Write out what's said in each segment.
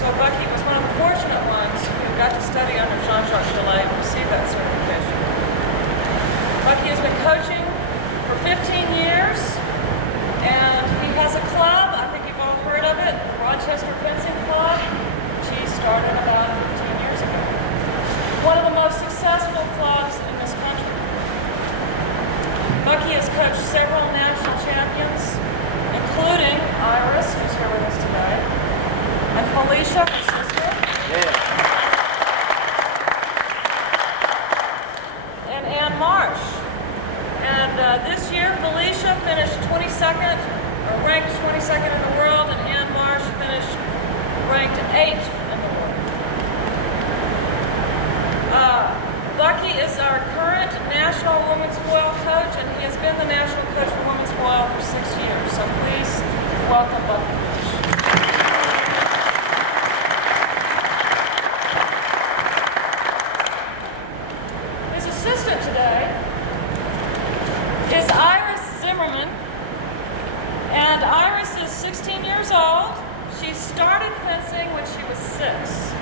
So Bucky was one of the fortunate ones who got to study under Jean-Jacques Delay and receive that certification. Bucky has been coaching for 15 years, and he has a club. I think you've all heard of it, the Rochester Fencing Club, which he started about 15 years ago. One of the most successful clubs in this country. Bucky has coached several national champions, including Iris, who's here with us today, and Felicia, her sister, and Ann Marsh. And this year, Felicia finished 22nd, or ranked 22nd in the world, and Ann Marsh finished ranked 8th in the world. Bucky is our current national women's foil coach, and he has been the national coach for women's foil for 6 years. So please welcome Bucky. His assistant today is Iris Zimmermann, and Iris is 16 years old. She started fencing when she was 6.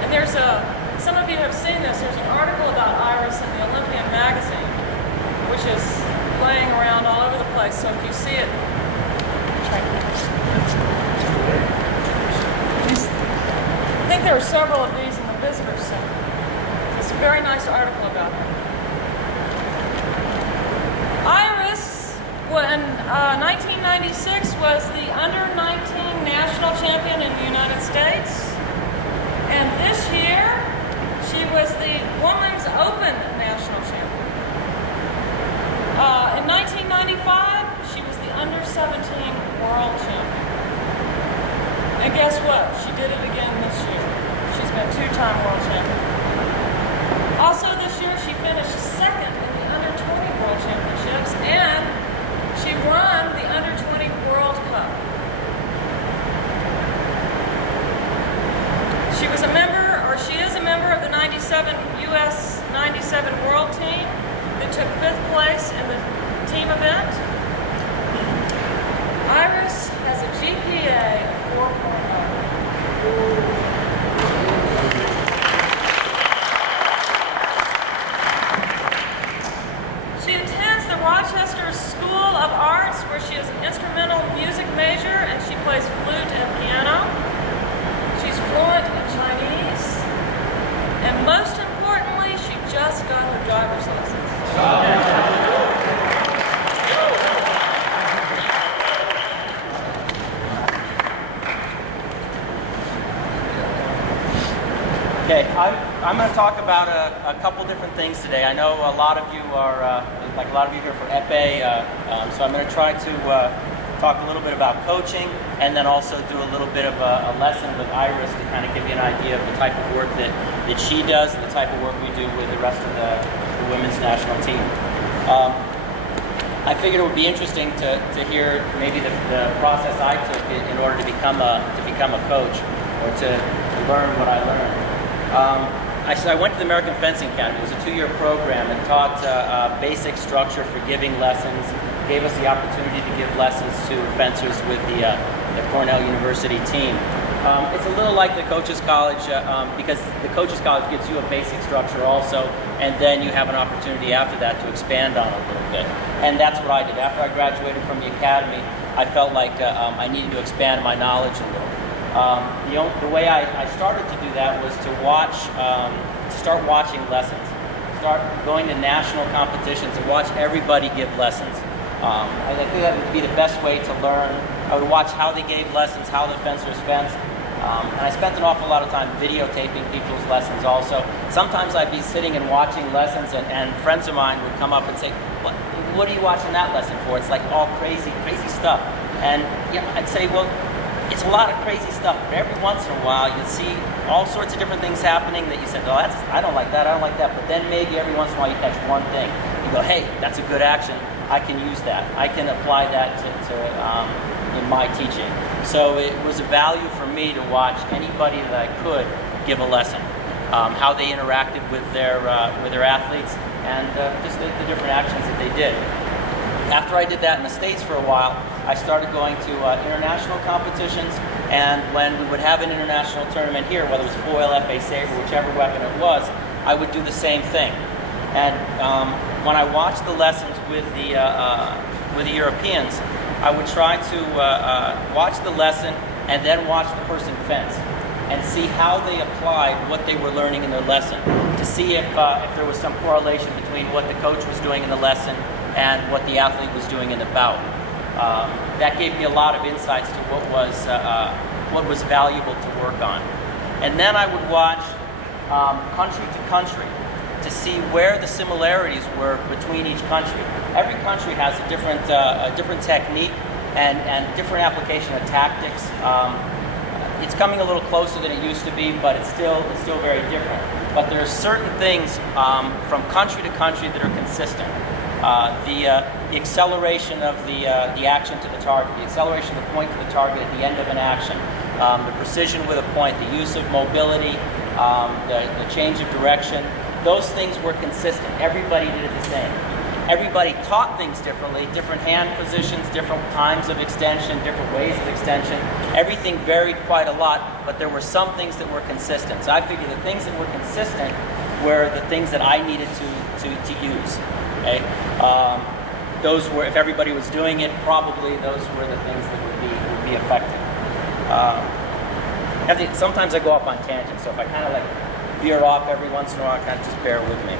And there's some of you have seen this, there's an article about Iris in the Olympian magazine, which is laying around all over the place, so if you see it, I think there are several of these in the visitor center. It's a very nice article about her. Iris, in 1996, was the under-19 national champion in the United States, and this year, she was the Women's Open National Champion. In 1995, she was the Under-17 World Champion. And guess what? She did it again this year. She's been 2-time World Champion. Also this year, she finished 2nd in the Under-20 World Championships, and she won the Under-20 World Cup. She was a member, or she is a member of the U.S. 97 World Team that took 5th place in the team event. Iris has a GPA of 4.0. She attends the Rochester School of Arts, where she is an instrumental music major, and she plays flute and piano. She's fluent in Chinese, and most importantly, she just got her driver's license. Okay, I'm going to talk about a couple different things today. I know a lot of you are, like a lot of you here for épée, so I'm going to try to talk a little bit about coaching, and then also do a little bit of a lesson with Iris to kind of give you an idea of the type of work that she does and the type of work we do with the rest of the women's national team. I figured it would be interesting to hear maybe the process I took in order to become a coach, or to learn what I learned. I went to the American Fencing Academy. It was a 2-year program, and taught basic structure for giving lessons. Gave us the opportunity to give lessons to fencers with the Cornell University team. It's a little like the Coaches College, because the Coaches College gives you a basic structure also, and then you have an opportunity after that to expand on it a little bit. And that's what I did. After I graduated from the academy, I felt like I needed to expand my knowledge a little. The way I started to do that was to start watching lessons. Start going to national competitions and watch everybody give lessons. I think that would be the best way to learn. I would watch how they gave lessons, how the fencers fenced. And I spent an awful lot of time videotaping people's lessons also. Sometimes I'd be sitting and watching lessons, and friends of mine would come up and say, what are you watching that lesson for? It's like all crazy stuff. And I'd say, well, it's a lot of crazy stuff, but every once in a while you'd see all sorts of different things happening that you said, oh, I don't like that, but then maybe every once in a while you catch one thing. You go, hey, that's a good action. I can use that. I can apply that in my teaching. So it was a value for me to watch anybody that I could give a lesson, how they interacted with their athletes, and just the different actions that they did. After I did that in the States for a while, I started going to international competitions, And when we would have an international tournament here, whether it was foil, FA saber, whichever weapon it was, I would do the same thing. And when I watched the lessons with the Europeans, I would try to watch the lesson and then watch the person fence and see how they applied what they were learning in their lesson, to see if there was some correlation between what the coach was doing in the lesson and what the athlete was doing in the bout. That gave me a lot of insights to what was valuable to work on. And then I would watch country to country to see where the similarities were between each country. Every country has a different technique and different application of tactics. It's coming a little closer than it used to be, but it's still very different. But there are certain things from country to country that are consistent. The acceleration of the action to the target, the acceleration of the point to the target at the end of an action, the precision with a point, the use of mobility, the change of direction, those things were consistent. Everybody did it the same. Everybody taught things differently, different hand positions, different times of extension, different ways of extension. Everything varied quite a lot, but there were some things that were consistent. So I figured the things that were consistent were the things that I needed to use. Okay? Those were, if everybody was doing it, probably those were the things that would be effective. Sometimes I go off on tangents, so if I kind of like veer off every once in a while, kind of just bear with me.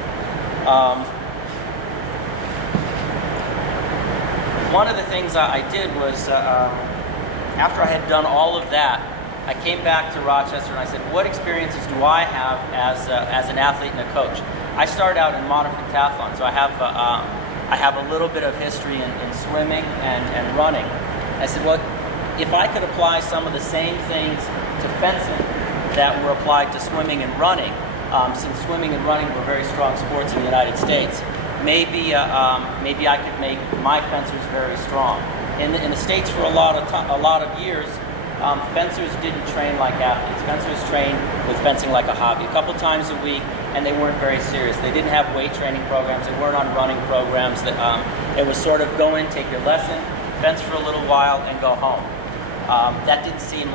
One of the things I did was, after I had done all of that, I came back to Rochester and I said, what experiences do I have as an athlete and a coach? I started out in modern pentathlon, so I have a little bit of history in swimming and running. I said, well, if I could apply some of the same things to fencing that were applied to swimming and running, since swimming and running were very strong sports in the United States, maybe I could make my fencers very strong. In the States for a lot of years, fencers didn't train like athletes. Fencers trained with fencing like a hobby, a couple times a week, and they weren't very serious. They didn't have weight training programs. They weren't on running programs. It was sort of go in, take your lesson, fence for a little while, and go home. That didn't seem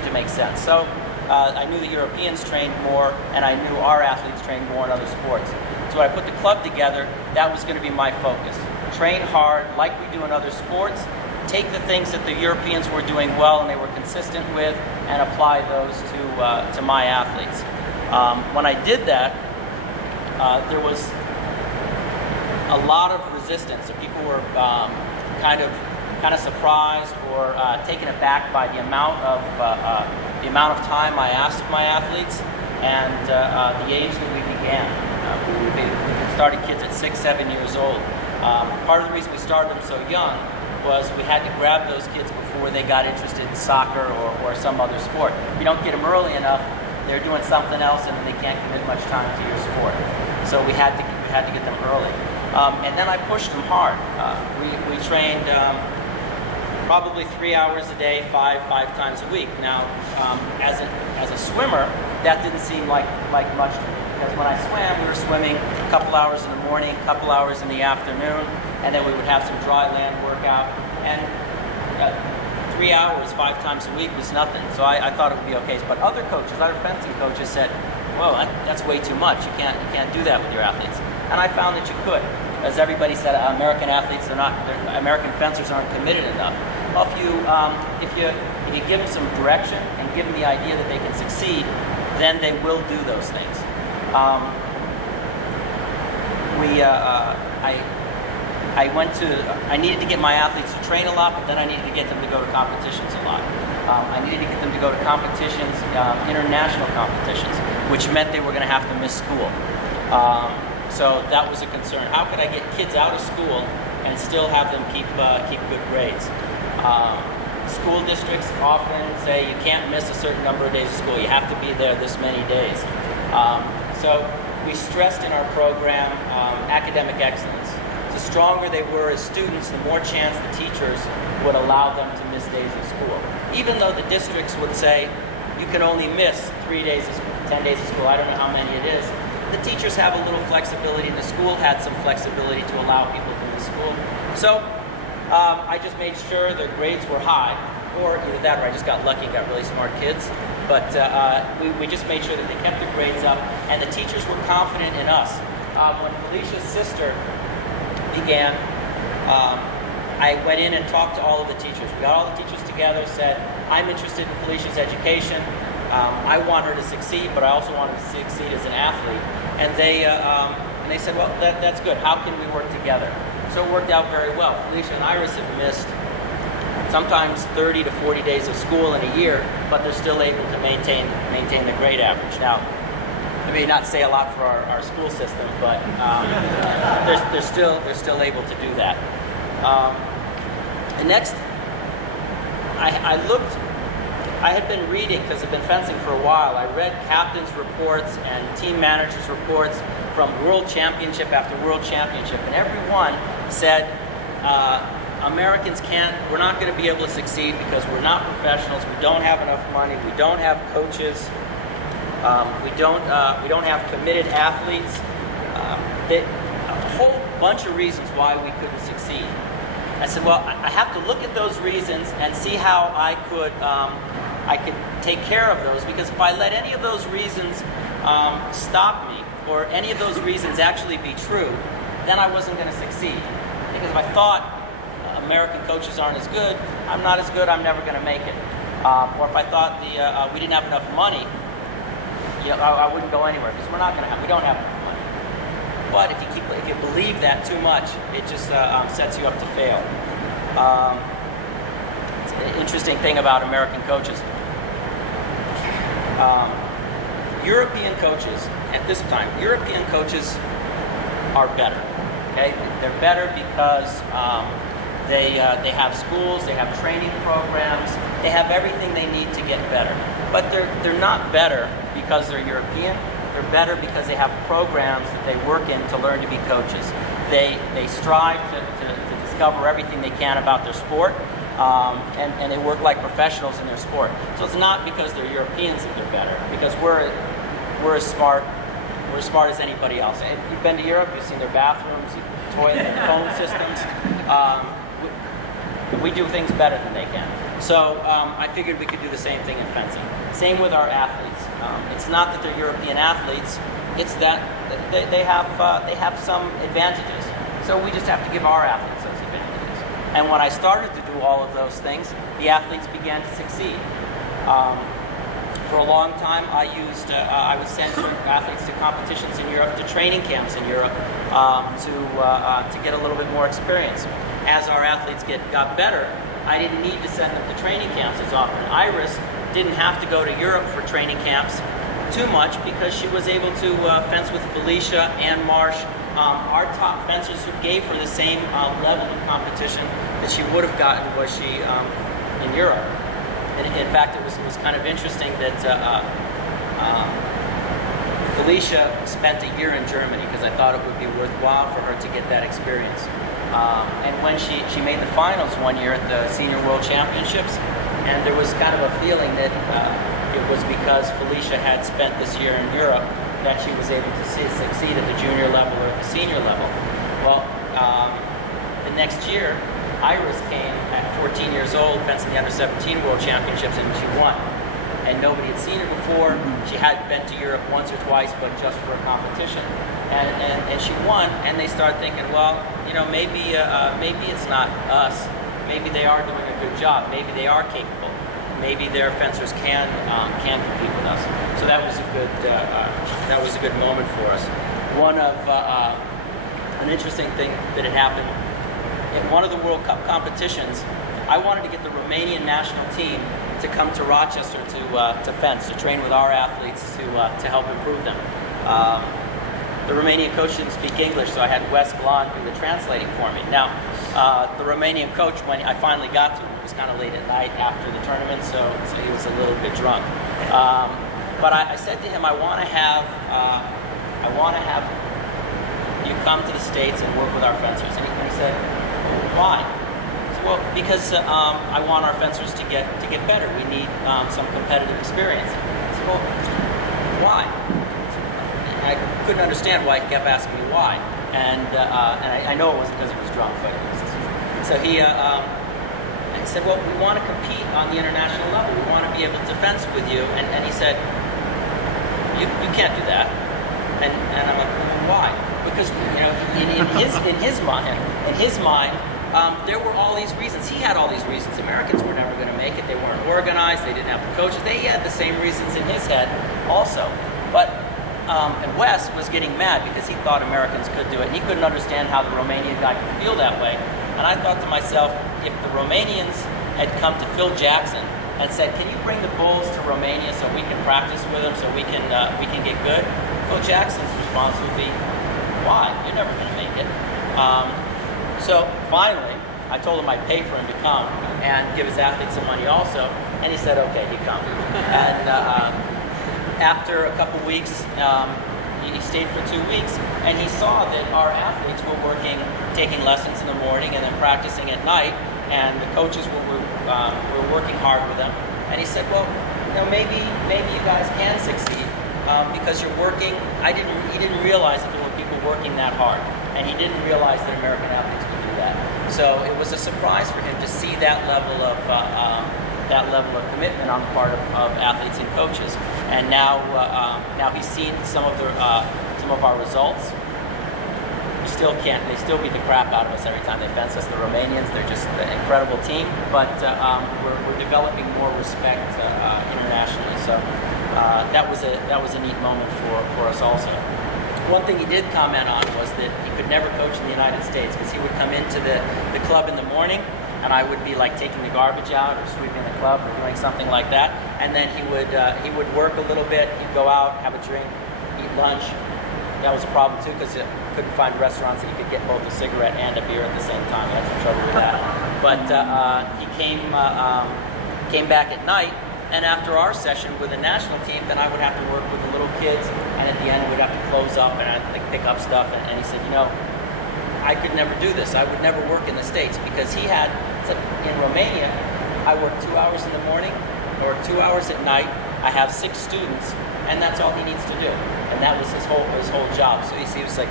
to make sense. So I knew the Europeans trained more, and I knew our athletes trained more in other sports. So when I put the club together, that was going to be my focus. Train hard, like we do in other sports, take the things that the Europeans were doing well and they were consistent with, and apply those to my athletes. When I did that, there was a lot of resistance. So people were kind of surprised or taken aback by the amount of time I asked of my athletes and the age that we began. We started kids at 6, 7 years old. Part of the reason we started them so young was we had to grab those kids before they got interested in soccer or some other sport. If you don't get them early enough, they're doing something else and they can't commit much time to your sport. So we had to get them early. And then I pushed them hard. We trained probably 3 hours a day, five times a week. Now, as a swimmer, that didn't seem like much to me. Because when I swam, we were swimming a couple hours in the morning, a couple hours in the afternoon, and then we would have some dry land workout. And 3 hours, 5 times a week was nothing. So I thought it would be okay. But other fencing coaches said, "Whoa, that's way too much. You can't do that with your athletes." And I found that you could. As everybody said, American fencers aren't committed enough. Well, if you give them some direction and give them the idea that they can succeed, then they will do those things. I needed to get my athletes to train a lot, but then I needed to get them to go to competitions a lot. I needed to get them to go to competitions, international competitions, which meant they were going to have to miss school. So that was a concern. How could I get kids out of school and still have them keep good grades? School districts often say you can't miss a certain number of days of school. You have to be there this many days. So we stressed in our program academic excellence. The stronger they were as students, the more chance the teachers would allow them to miss days of school. Even though the districts would say you can only miss 3 days of school, 10 days of school, I don't know how many it is, the teachers have a little flexibility. The school had some flexibility to allow people to miss school. So I just made sure their grades were high, or either that or I just got lucky and got really smart kids. But we just made sure that they kept their grades up, and the teachers were confident in us. When Felicia's sister began, I went in and talked to all of the teachers. We got all the teachers together, said, I'm interested in Felicia's education. I want her to succeed, but I also want her to succeed as an athlete. And they said, well, that's good. How can we work together? So it worked out very well. Felicia and Iris have missed sometimes 30 to 40 days of school in a year, but they're still able to maintain the grade average. Now, I may not say a lot for our school system, but they're still able to do that. And next, I had been reading, because I've been fencing for a while, I read captains' reports and team managers' reports from world championship after world championship, and everyone said, Americans we're not going to be able to succeed because we're not professionals, we don't have enough money, we don't have coaches, we don't have committed athletes, a whole bunch of reasons why we couldn't succeed. I said, well, I have to look at those reasons and see how I could take care of those, because if I let any of those reasons stop me, or any of those reasons actually be true, then I wasn't going to succeed. Because if I thought American coaches aren't as good, I'm not as good, I'm never going to make it. Or if I thought we didn't have enough money, I wouldn't go anywhere, because we don't have enough money. But if you believe that too much, it just sets you up to fail. It's an interesting thing about American coaches. European coaches, at this time, European coaches are better. Okay, they're better because they have schools, they have training programs, they have everything they need to get better. But they're not better because they're European. They're better because they have programs that they work in to learn to be coaches. They strive to discover everything they can about their sport, and they work like professionals in their sport. So it's not because they're Europeans that they're better, because we're as smart as anybody else. If you've been to Europe, you've seen their bathrooms, toilet and phone systems. We do things better than they can. So I figured we could do the same thing in fencing. Same with our athletes. It's not that they're European athletes, it's that they have some advantages. So we just have to give our athletes those advantages. And when I started to do all of those things, the athletes began to succeed. For a long time, I would send athletes to competitions in Europe, to training camps in Europe, to get a little bit more experience. As our athletes got better, I didn't need to send them to training camps as often. Iris didn't have to go to Europe for training camps too much because she was able to fence with Felicia and Marsh, our top fencers, who gave her the same level of competition that she would have gotten was she in Europe. And in fact, it was kind of interesting that Felicia spent a year in Germany because I thought it would be worthwhile for her to get that experience. And when she made the finals one year at the Senior World Championships, and there was kind of a feeling that it was because Felicia had spent this year in Europe that she was able to succeed at the junior level or the senior level. Well, the next year, Iris came at 14 years old, fencing the Under-17 World Championships, and she won. And nobody had seen her before. She had been to Europe once or twice, but just for a competition. And she won, and they started thinking, well, maybe it's not us. Maybe they are doing a good job. Maybe they are capable. Maybe their fencers can compete with us. So that was a good moment for us. An interesting thing that had happened in one of the World Cup competitions. I wanted to get the Romanian national team to come to Rochester to fence, to train with our athletes to help improve them. The Romanian coach didn't speak English, so I had Wes Glon do the translating for me. Now, the Romanian coach, when I finally got to him, it was kind of late at night after the tournament, so he was a little bit drunk. But I said to him, I want to have you come to the States and work with our fencers. And he said, why? I said, well, because I want our fencers to get better. We need some competitive experience. I said, well, why? I couldn't understand why he kept asking me why, and I know it wasn't because he was drunk, but so he I said, well, we want to compete on the international level. We want to be able to fence with you. And he said, you can't do that. And I'm like, why? Because in his mind, there were all these reasons. He had all these reasons. Americans were never going to make it. They weren't organized. They didn't have the coaches. They had the same reasons in his head also. But and Wes was getting mad because he thought Americans could do it. And he couldn't understand how the Romanian guy could feel that way. And I thought to myself, if the Romanians had come to Phil Jackson and said, "Can you bring the Bulls to Romania so we can practice with them, so we can get good?" Phil Jackson's response would be, "Why? You're never going to make it." So finally, I told him I'd pay for him to come and give his athletes some money also, and he said, "Okay, he'd come." And after a couple weeks, he stayed for 2 weeks, and he saw that our athletes were taking lessons in the morning and then practicing at night, and the coaches were working hard with them. And he said, "Well, maybe you guys can succeed because you're working." He didn't realize that there were people working that hard, and he didn't realize that American athletes could do that. So it was a surprise for him to see that level of commitment on the part of athletes and coaches. And now he's seen some of our results. They still beat the crap out of us every time they fence us. The Romanians, they're just an incredible team, but we're developing more respect internationally. So that was a neat moment for us also. One thing he did comment on was that he could never coach in the United States because he would come into the club in the morning, and I would be like taking the garbage out or sweeping the club or doing something like that. And then he would work a little bit. He'd go out, have a drink, eat lunch. That was a problem too because you couldn't find restaurants that you could get both a cigarette and a beer at the same time. I had some trouble with that. But he came back at night, and after our session with the national team, then I would have to work with the little kids, and at the end we'd have to close up and I'd pick up stuff. And he said, I could never do this. I would never work in the States because he said in Romania, I work 2 hours in the morning or 2 hours at night. I have 6 students, and that's all he needs to do. And that was his whole job. So he was like,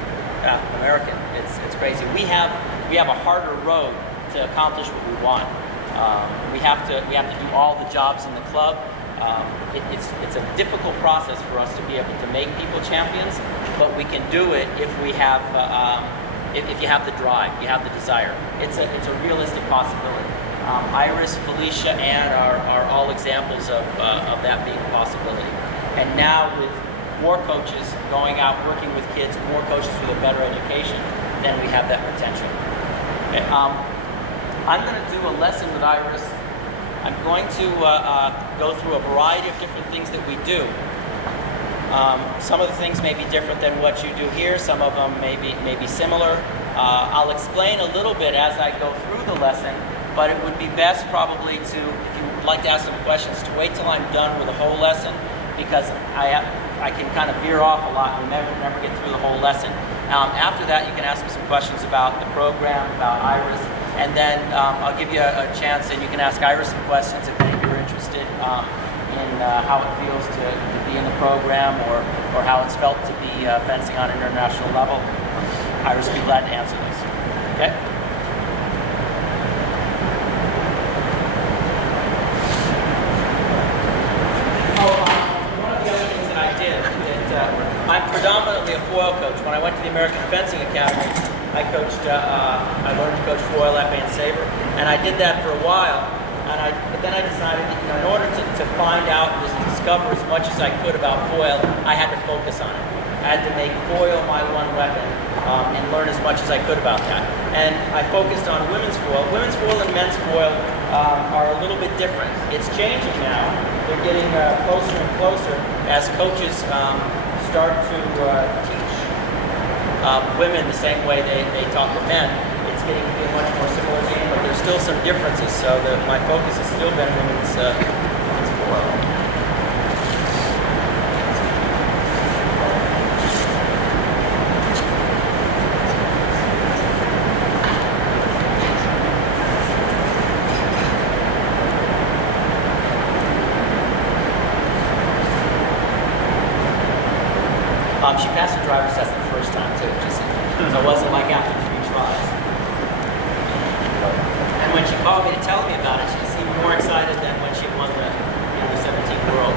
American. It's crazy. We have a harder road to accomplish what we want. We have to do all the jobs in the club. It's a difficult process for us to be able to make people champions, but we can do it if we have if you have the drive, you have the desire. It's a realistic possibility. Iris, Felicia, Ann are all examples of that being a possibility. And now with more coaches going out working with kids, more coaches with a better education, then we have that potential. Okay, I'm going to do a lesson with Iris. I'm going to go through a variety of different things that we do. Some of the things may be different than what you do here. Some of them may be similar. I'll explain a little bit as I go through the lesson, but it would be best probably to, if you would like to ask some questions, to wait till I'm done with the whole lesson, because I can kind of veer off a lot and never get through the whole lesson. After that, you can ask me some questions about the program, about Iris, and then I'll give you a chance and you can ask Iris some questions if any of you are interested in how it feels to be in the program or how it's felt to be fencing on an international level. Iris will be glad to answer those. Okay? I'm predominantly a foil coach. When I went to the American Fencing Academy, I learned to coach foil, épée, and saber, and I did that for a while. But then I decided that, in order to find out and discover as much as I could about foil, I had to focus on it. I had to make foil my one weapon and learn as much as I could about that. And I focused on women's foil. Women's foil and men's foil are a little bit different. It's changing now. They're getting closer and closer as coaches start to teach women the same way they taught the men. It's getting to be a much more similar game, but there's still some differences. So my focus has still been women's foil. She passed her driver's test the first time too, so it wasn't like after 3 tries. And when she called me to tell me about it, she seemed more excited than when she won the 17th World.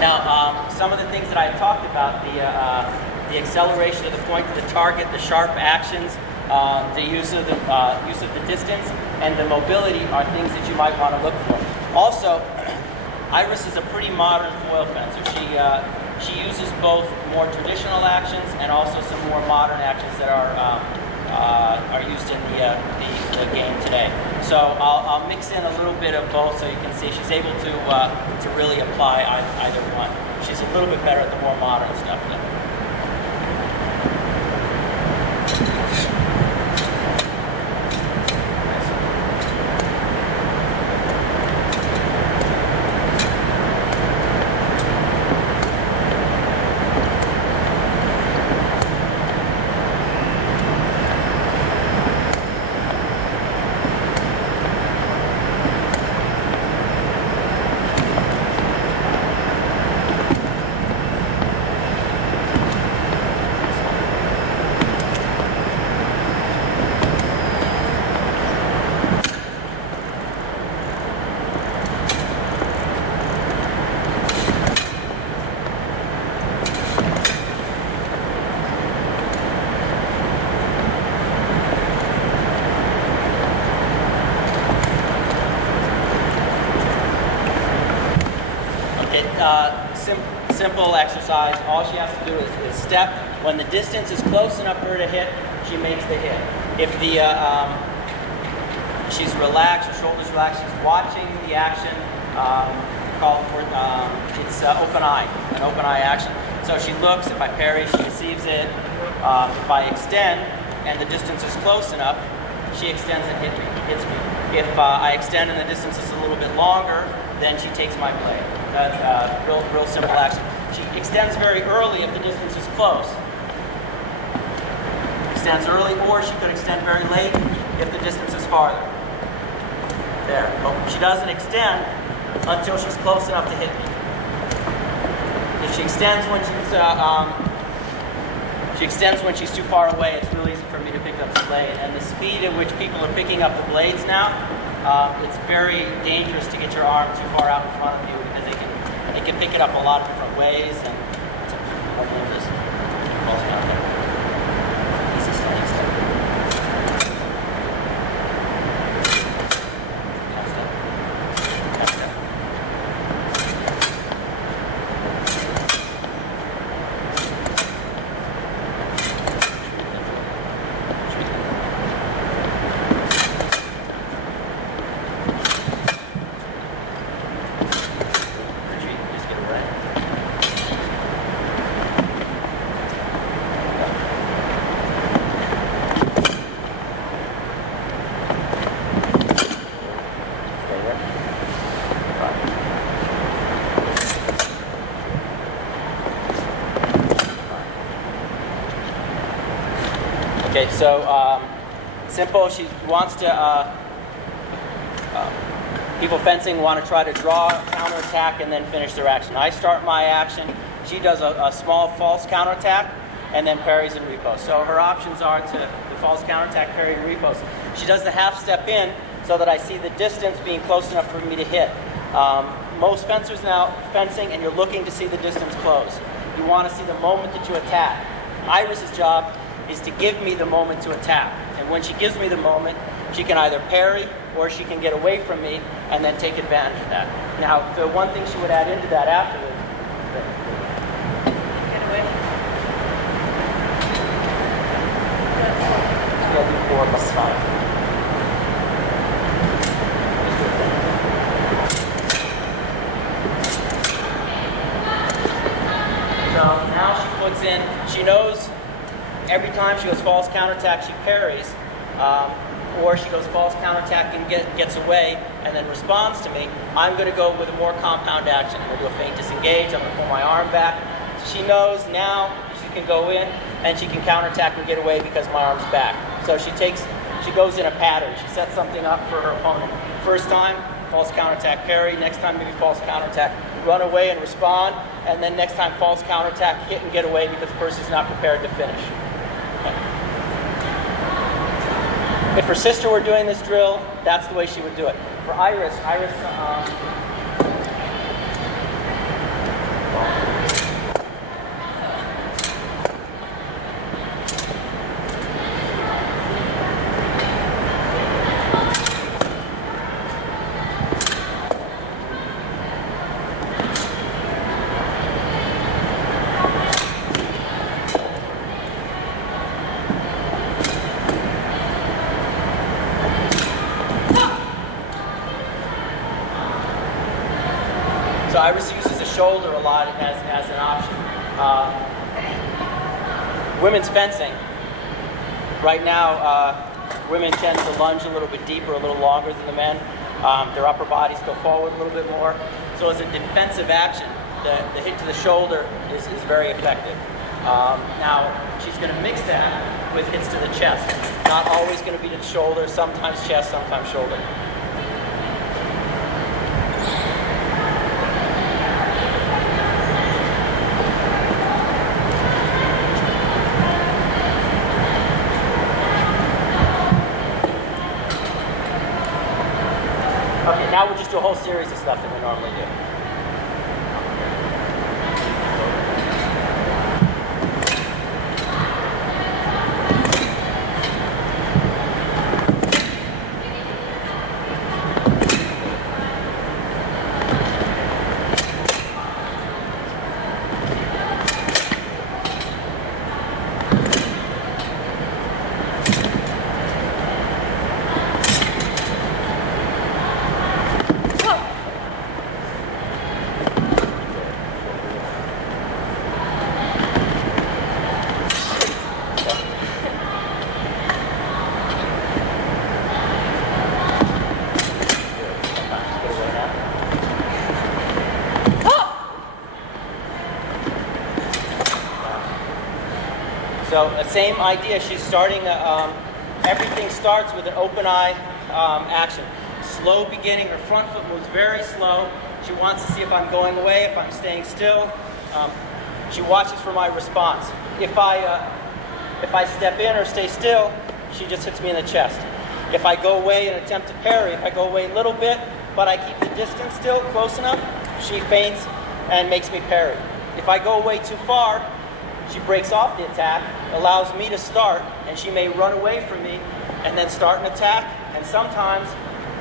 Now, some of the things that I talked about, the acceleration of the point to the target, the sharp actions, the use of the distance, and the mobility are things that you might want to look for. Also, Iris is a pretty modern foil fencer. She uses both more traditional actions and also some more modern actions that are used in the game today. So I'll mix in a little bit of both so you can see she's able to really apply either one. She's a little bit better at the more modern stuff though. Simple exercise. All she has to do is step. When the distance is close enough for her to hit, she makes the hit. If she's relaxed, her shoulders relaxed, she's watching the action. It's open eye, an open eye action. So she looks. If I parry, she receives it. If I extend and the distance is close enough, she extends and hits me. If I extend and the distance is a little bit longer, then she takes my blade. That's real simple action. She extends very early if the distance is close. Extends early, or she could extend very late if the distance is farther. There. But she doesn't extend until she's close enough to hit me. If she extends when she's too far away, it's really easy for me to pick up the blade. And the speed at which people are picking up the blades now, it's very dangerous to get your arm too far out in front of you because they can pick it up a lot of different ways, and it's more dangerous. Easy sliding step. Okay, so simple. She wants to. People fencing want to try to draw, counterattack, and then finish their action. I start my action. She does a small false counterattack, and then parries and repos. So her options are to the false counterattack, parry, and repos. She does the half step in so that I see the distance being close enough for me to hit. Most fencers now fencing, and you're looking to see the distance close. You want to see the moment that you attack. Iris's job is to give me the moment to attack. And when she gives me the moment, she can either parry or she can get away from me and then take advantage of that. Now, the one thing she would add into that afterwards. Get away. So now she puts in, she knows every time she goes false counterattack, she parries, or she goes false counterattack and gets away and then responds to me. I'm going to go with a more compound action. I'm going to do a feint disengage. I'm going to pull my arm back. She knows now she can go in and she can counterattack and get away because my arm's back. So she she goes in a pattern. She sets something up for her opponent. First time, false counterattack, parry. Next time, maybe false counterattack, run away and respond. And then next time, false counterattack, hit and get away because the person's not prepared to finish. Okay. If her sister were doing this drill, that's the way she would do it. For Iris, so Iris uses the shoulder a lot as an option. Women's fencing, right now, women tend to lunge a little bit deeper, a little longer than the men. Their upper bodies go forward a little bit more. So as a defensive action, the hit to the shoulder is very effective. Now, she's going to mix that with hits to the chest. Not always going to be to the shoulder, sometimes chest, sometimes shoulder. Okay, now we'll just do a whole series of stuff that we normally do. So the same idea, she's starting, everything starts with an open eye action. Slow beginning, her front foot moves very slow. She wants to see if I'm going away, if I'm staying still. She watches for my response. If I step in or stay still, she just hits me in the chest. If I go away and attempt to parry, if I go away a little bit, but I keep the distance still close enough, she feints and makes me parry. If I go away too far, she breaks off the attack, allows me to start, and she may run away from me and then start an attack, and sometimes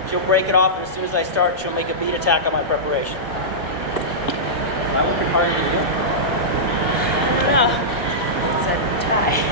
she'll break it off, and as soon as I start, she'll make a beat attack on my preparation. Am I working harder than you? No, it's a tie.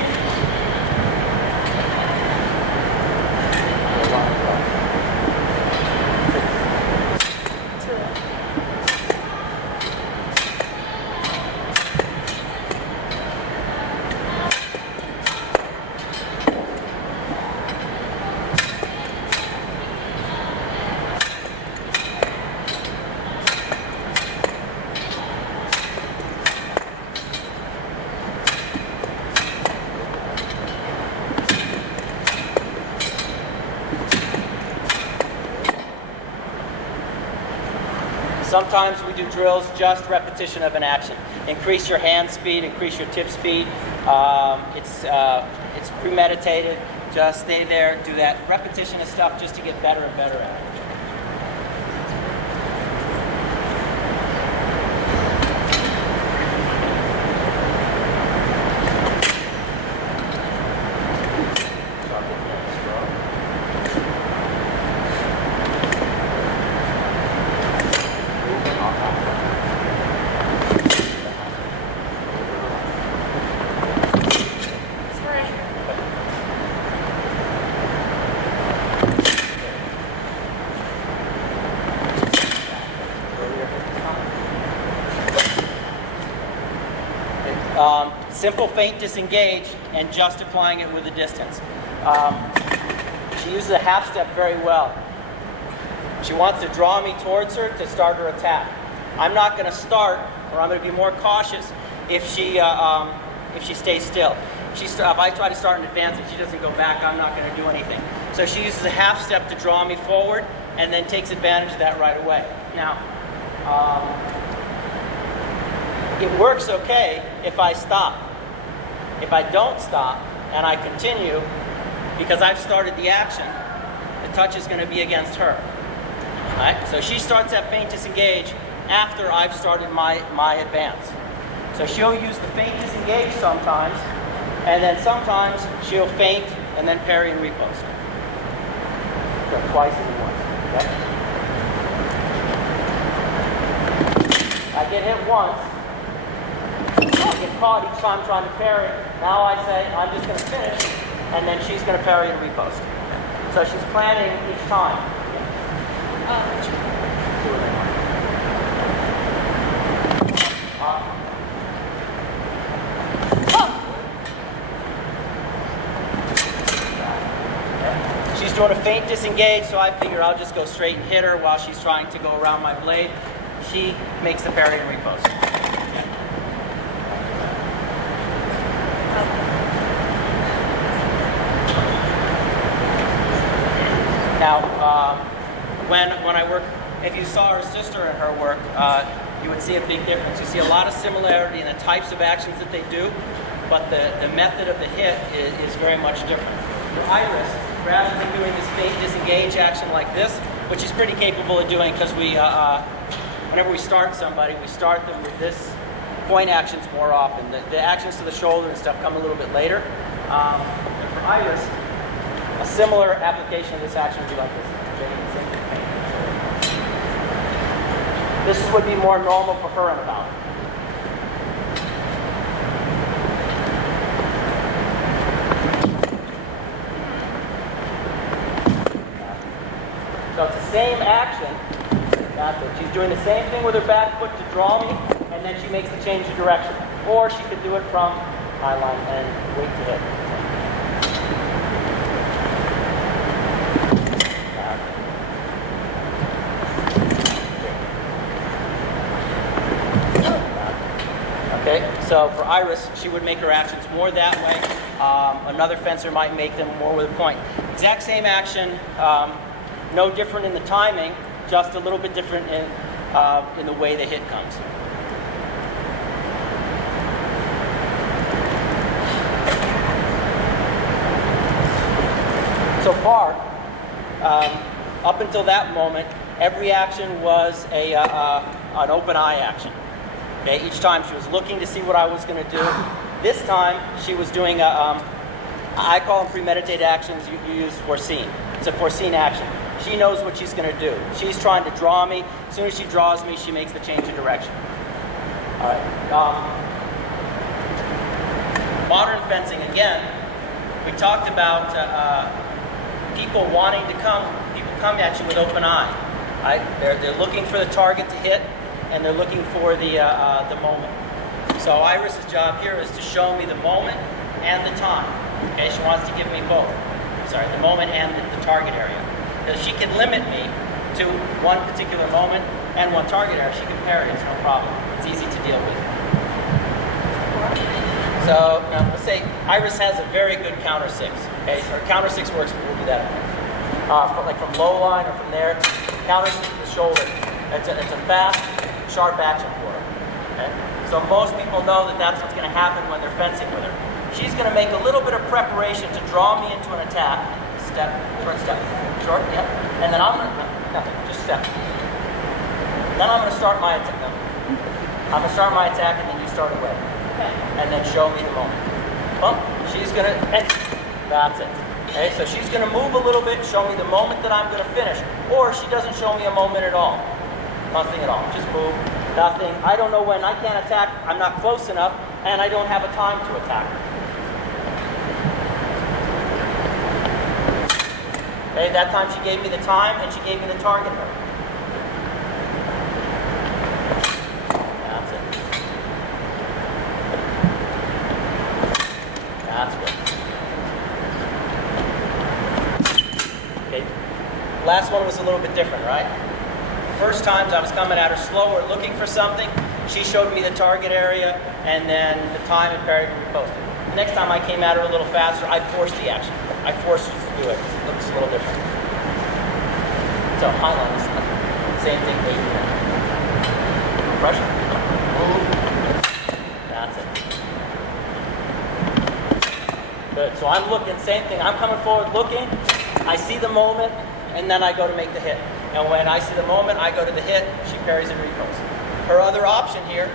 Sometimes we do drills, just repetition of an action. Increase your hand speed, increase your tip speed. It's premeditated. Just stay there, do that repetition of stuff just to get better and better at it. Simple feint disengage and justifying it with a distance. She uses a half step very well. She wants to draw me towards her to start her attack. I'm not going to start, or I'm going to be more cautious if she stays still. if I try to start in advance and she doesn't go back, I'm not going to do anything. So she uses a half step to draw me forward and then takes advantage of that right away. Now, it works okay if I stop. If I don't stop and I continue, because I've started the action, the touch is going to be against her. All right? So she starts that feint disengage after I've started my advance. So she'll use the feint disengage sometimes, and then sometimes she'll feint and then parry and repost. So twice in once. Okay? I get hit once. I get caught each time trying to parry. Now I say I'm just going to finish, and then she's going to parry and repost. So she's planning each time. She's doing a feint disengage, so I figure I'll just go straight and hit her while she's trying to go around my blade. She makes the parry and repost. Now, when I work, if you saw her sister and her work, you would see a big difference. You see a lot of similarity in the types of actions that they do, but the method of the hit is very much different. For Iris, rather than doing this feint disengage action like this, which she's pretty capable of doing because whenever we start somebody, we start them with this point actions more often. The actions to the shoulder and stuff come a little bit later. And for Iris, a similar application of this action would be like this. This would be more normal for her and about. So it's the same action. That's it. She's doing the same thing with her back foot to draw me, and then she makes the change of direction. Or she could do it from eye line and wait to hit. Okay, so for Iris, she would make her actions more that way. Another fencer might make them more with a point. Exact same action, no different in the timing, just a little bit different in the way the hit comes. So far, up until that moment, every action was an open eye action. Okay, each time she was looking to see what I was going to do. This time she was doing I call them premeditated actions. You use foreseen. It's a foreseen action. She knows what she's going to do. She's trying to draw me. As soon as she draws me, she makes the change of direction. All right. Modern fencing, again, we talked about people wanting to people come at you with open eye. Right? They're looking for the target to hit, and they're looking for the moment. So Iris's job here is to show me the moment and the time. Okay, she wants to give me both. Sorry, the moment and the target area. Because she can limit me to one particular moment and one target area. She can parry, it's no problem. It's easy to deal with. So let's say Iris has a very good counter six. Okay, so her counter six works. We'll do that. Like from low line or from there, counter six to the shoulder. It's a fast, sharp action for her. Okay? So most people know that that's what's going to happen when they're fencing with her. She's going to make a little bit of preparation to draw me into an attack. Step, short step, short, yeah. And then I'm going to, nothing, just step. Then I'm going to start my attack. I'm going to start my attack and then you start away. And then show me the moment. Bump, she's going to, that's it. Okay, so she's going to move a little bit, show me the moment that I'm going to finish. Or she doesn't show me a moment at all. Nothing at all, just move, nothing. I don't know when I can't attack, I'm not close enough, and I don't have a time to attack her. Okay, that time she gave me the time and she gave me the target. That's it. That's good. Okay. Last one was a little bit different, right? First times I was coming at her slower, looking for something. She showed me the target area and then the time and parry and reposted. next time I came at her a little faster, I forced the action. I forced her to do it. It looks a little different. So high line is same thing, 8 minutes. Pressure. Move. That's it. Good. So I'm looking, same thing. I'm coming forward looking. I see the moment, and then I go to make the hit. And when I see the moment, I go to the hit. She parries and recos. Her other option here.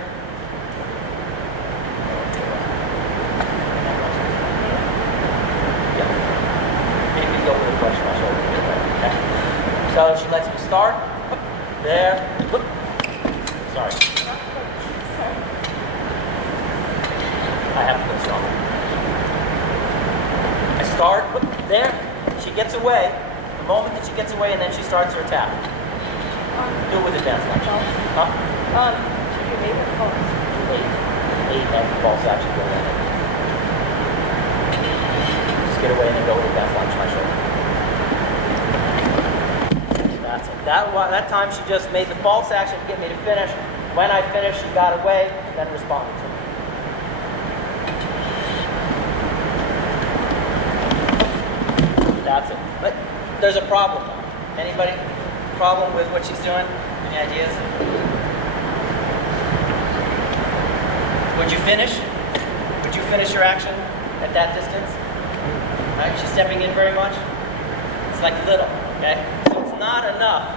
Yeah. Maybe go with a flush my shoulder. Okay. So she lets me start. There. Sorry. I have to go stronger. I start there. She gets away. The moment that she gets away, and then she starts her attack. Do it with advanced action. Huh? Should you make it false? 8 and false action. Go in. Just get away and then go with advanced launch my shoulder. That's it. That time she just made the false action to get me to finish. When I finished, she got away and then responded to me. That's it. But there's a problem. Anybody? Problem with what she's doing? Any ideas? Would you finish? Would you finish your action at that distance? Right? She's stepping in very much. It's like little, okay? So it's not enough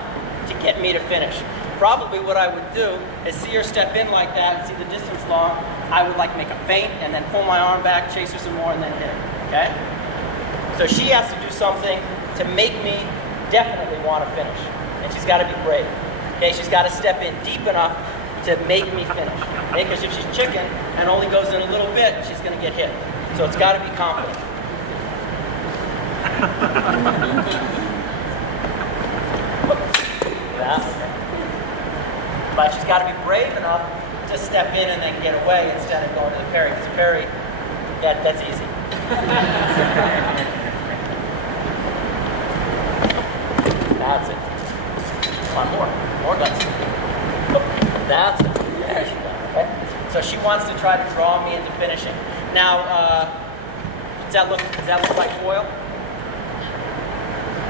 to get me to finish. Probably what I would do is see her step in like that and see the distance long. I would like make a feint and then pull my arm back, chase her some more, and then hit her, okay? So she has to do something to make me definitely want to finish. And she's got to be brave. Okay, she's got to step in deep enough to make me finish. Okay, because if she's chicken and only goes in a little bit, she's going to get hit. So it's got to be confident. Yeah. But she's got to be brave enough to step in and then get away instead of going to the parry. Because the parry, that's easy. That's it. One more guns. That's it. There she goes. Okay. So she wants to try to draw me into finishing. Now, does that look like foil?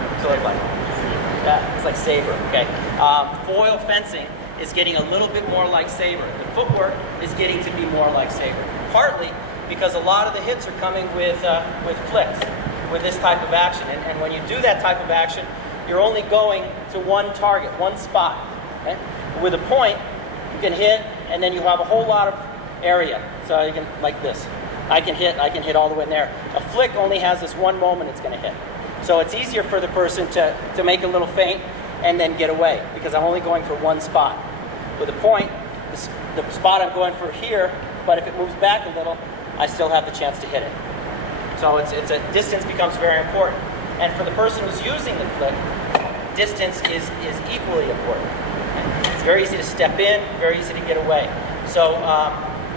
What's it look like? Yeah, it's like saber. Okay. Foil fencing is getting a little bit more like saber. The footwork is getting to be more like saber. Partly because a lot of the hits are coming with flicks, with this type of action. And when you do that type of action, you're only going to one target, one spot. Okay? With a point, you can hit, and then you have a whole lot of area. So you can, like this. I can hit all the way in there. A flick only has this one moment it's going to hit. So it's easier for the person to make a little feint and then get away, because I'm only going for one spot. With a point, the spot I'm going for here, but if it moves back a little, I still have the chance to hit it. So distance becomes very important. And for the person who's using the flick, distance is equally important. It's very easy to step in, very easy to get away. So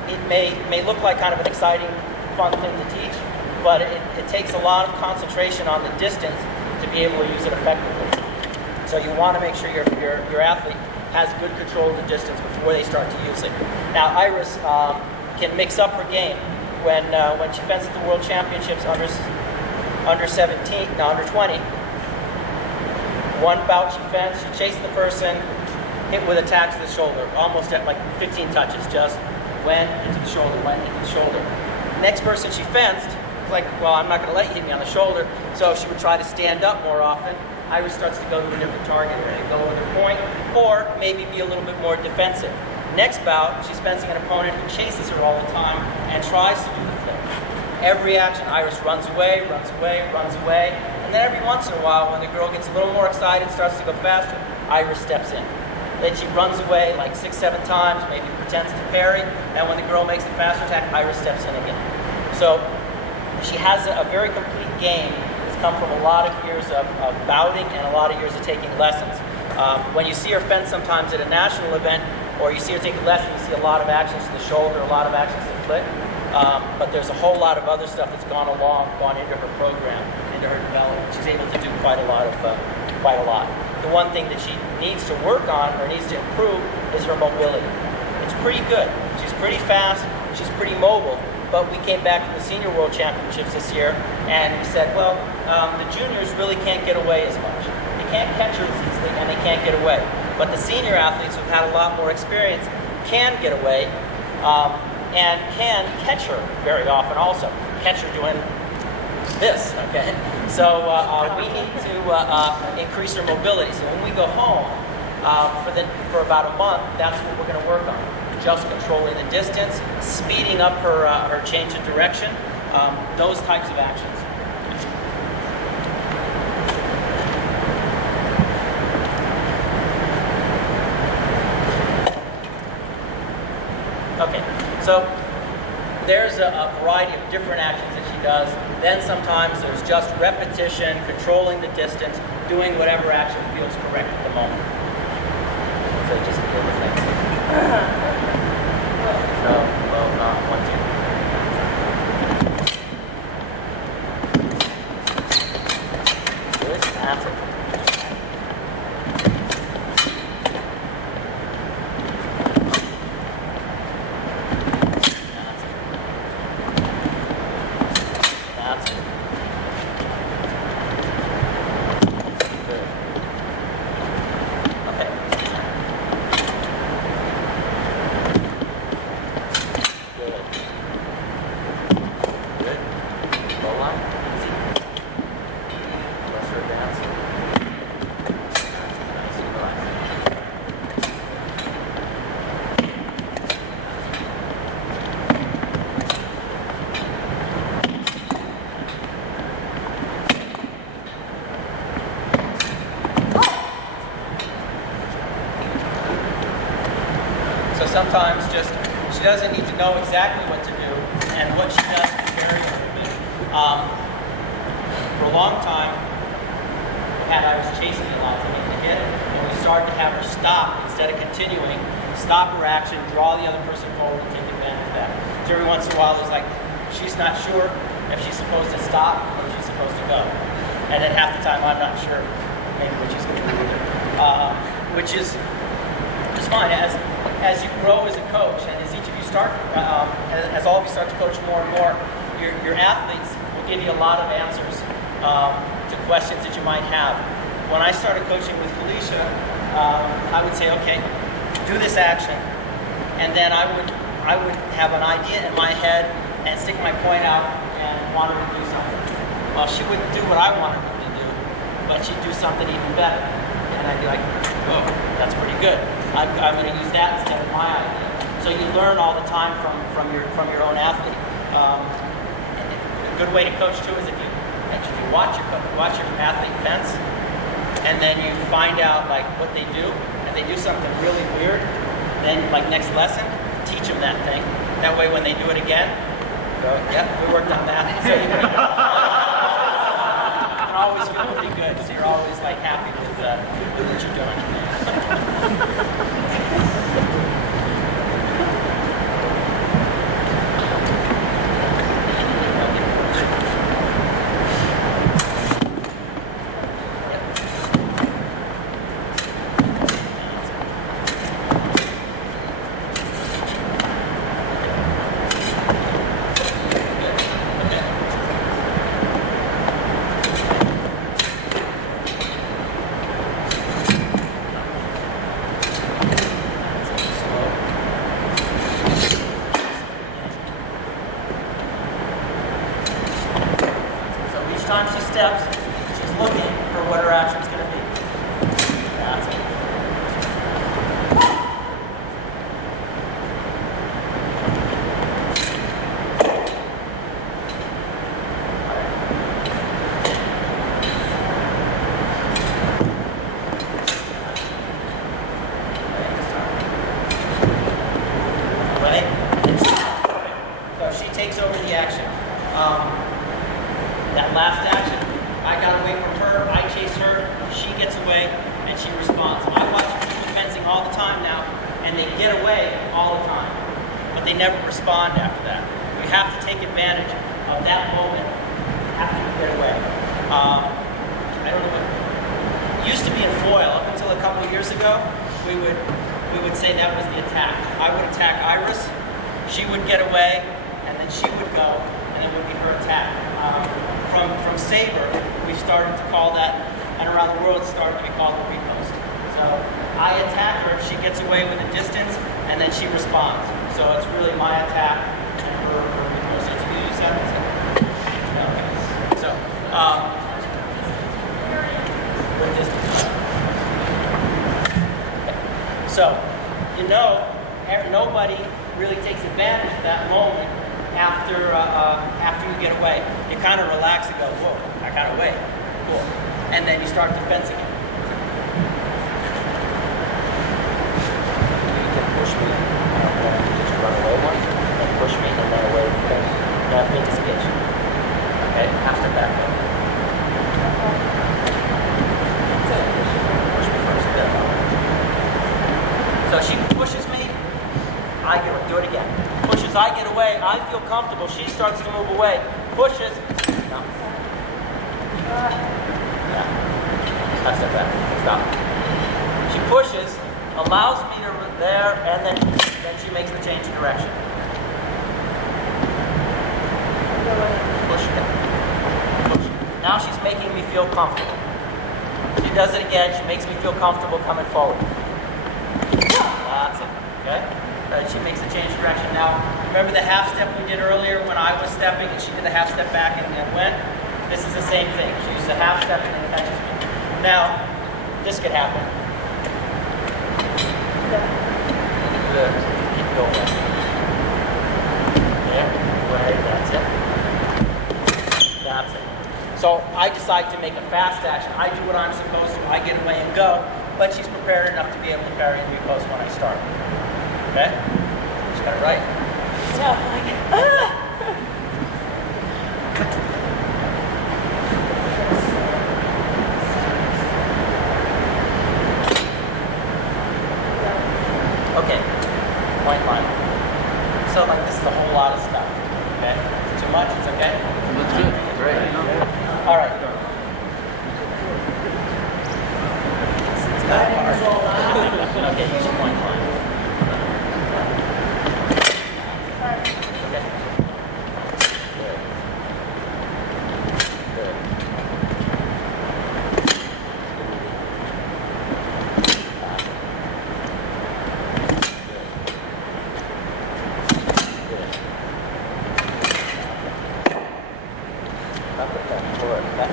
it may look like kind of an exciting, fun thing to teach, but it takes a lot of concentration on the distance to be able to use it effectively. So you want to make sure your athlete has good control of the distance before they start to use it. Now Iris can mix up her game. When she fenced at the World Championships under 20, one bout she fenced, she chased the person, hit with attacks to the shoulder, almost at like 15 touches, just went into the shoulder, went into the shoulder. Next person she fenced was like, well, I'm not going to let you hit me on the shoulder, so she would try to stand up more often. Iris starts to go to a different target and go with her point, or maybe be a little bit more defensive. Next bout, she's fencing an opponent who chases her all the time and tries to do the flip. Every action, Iris runs away, and then every once in a while, when the girl gets a little more excited, starts to go faster, Iris steps in. Then she runs away like 6-7 times, maybe pretends to parry, and when the girl makes a faster attack, Iris steps in again. So she has a very complete game. It's come from a lot of years of bouting and a lot of years of taking lessons. When you see her fence sometimes at a national event, or you see her take a lesson, you see a lot of actions to the shoulder, a lot of actions to the flick. But there's a whole lot of other stuff that's gone into her program, into her development. She's able to do quite a lot. The one thing that she needs to work on or needs to improve is her mobility. It's pretty good. She's pretty fast. She's pretty mobile. but we came back from the Senior World Championships this year, and we said, well, the juniors really can't get away as much. They can't catch her as easily, and they can't get away. But the senior athletes who've had a lot more experience can get away and can catch her very often also. Catch her doing this, okay? So we need to increase her mobility. So when we go home for about a month, that's what we're going to work on. Just controlling the distance, speeding up her change of direction, those types of actions. Okay, so there's a variety of different actions that she does. Then sometimes there's just repetition, controlling the distance, doing whatever action feels correct at the moment. So just feel the thing. So, well, 1, 2. Good, that's it. Sometimes just, she doesn't need to know exactly what to do, and what she does is very quickly. For a long time, I was chasing a lot to make the hit, and we started to have her stop instead of continuing, stop her action, draw the other person forward, and take advantage of that. So every once in a while, it's like, she's not sure if she's supposed to stop or if she's supposed to go. And then half the time, I'm not sure maybe what she's going to do either. Which is fine. As you grow as a coach, and as each of you start, as all of you start to coach more and more, your athletes will give you a lot of answers to questions that you might have. When I started coaching with Felicia, I would say, okay, do this action, and then I would have an idea in my head and stick my point out and want her to do something. Well, she wouldn't do what I wanted her to do, but she'd do something even better, and I'd be like, oh, that's pretty good. I'm going to use that instead of my idea. So you learn all the time from your own athlete. A good way to coach too is if you watch your athlete fence, and then you find out like what they do, and they do something really weird. Then like next lesson, teach them that thing. That way when they do it again, go, yep, we worked on that. So you can always feel pretty good. So you're always like happy with what you're doing. Time she steps, she's looking for what her action's going to be. That's it. Right? So she takes over the action. That last action, I got away from her, I chase her, she gets away, and she responds. I watch people fencing all the time now, and they get away all the time, but they never respond after that. You have to take advantage of that moment after you get away. I don't know what, it used to be in foil, up until a couple of years ago, we would say that was the attack. I would attack Iris, she would get away, and and then she would go, and then would be her attack. From saber, we started to call that, and around the world it started to be called the repost. So I attack her, she gets away with a distance, and then she responds. So it's really my attack and her repost. Did you use that? Okay. So, with distance. So, you know, nobody really takes advantage of that moment after you get away. You kind of relax and go, whoa, I got away. Cool. And then you start defense again. You can push me, just run away once, and push me, and then away from there. Now fake escape. Okay, half step back. Push me first. So she pushes me, I get away. Do it again. Pushes, I get away. I feel comfortable. She starts to move away. Pushes. No. Yeah. I step back. Stop. She pushes, allows me to there, and then she makes the change of direction. Push again. Push. Now she's making me feel comfortable. She does it again. She makes me feel comfortable coming forward. That's it. Okay? She makes a change of direction. Now, remember the half step we did earlier when I was stepping and she did the half step back and went? This is the same thing. She used a half step and then catches me. Now, this could happen. Good. Keep going. There. Right. That's it. That's it. So I decide to make a fast action. I do what I'm supposed to. I get away and go. But she's prepared enough to be able to parry and repost when I start. Okay? She got it right? Yeah, like, Okay. Point line. So like this is a whole lot of stuff. Okay? Is it too much? It's okay? That's it. Great. All right. Okay, use a point line. Okay. Good. Good. Up with that forward. That.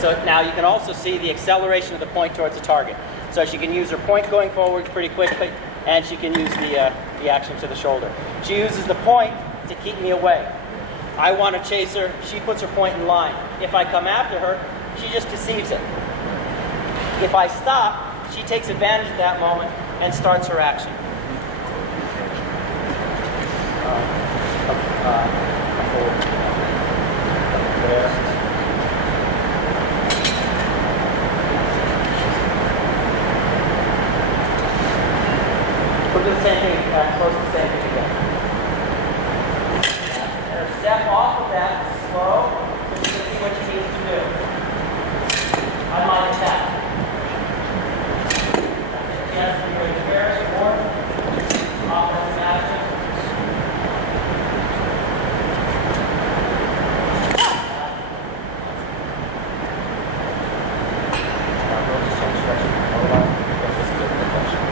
So now you can also see the acceleration of the point towards the target. So she can use her point going forward pretty quickly, and she can use the action to the shoulder. She uses the point to keep me away. I want to chase her. She puts her point in line. If I come after her, she just deceives it. If I stop, she takes advantage of that moment and starts her action. There. We'll do the same thing, close to the same thing again. And her step off of that, slow, so you can see what she needs to do. I might attack. She has to be really fair, support, offensive action. Now go to some stretching. Hold on. This is good deflection.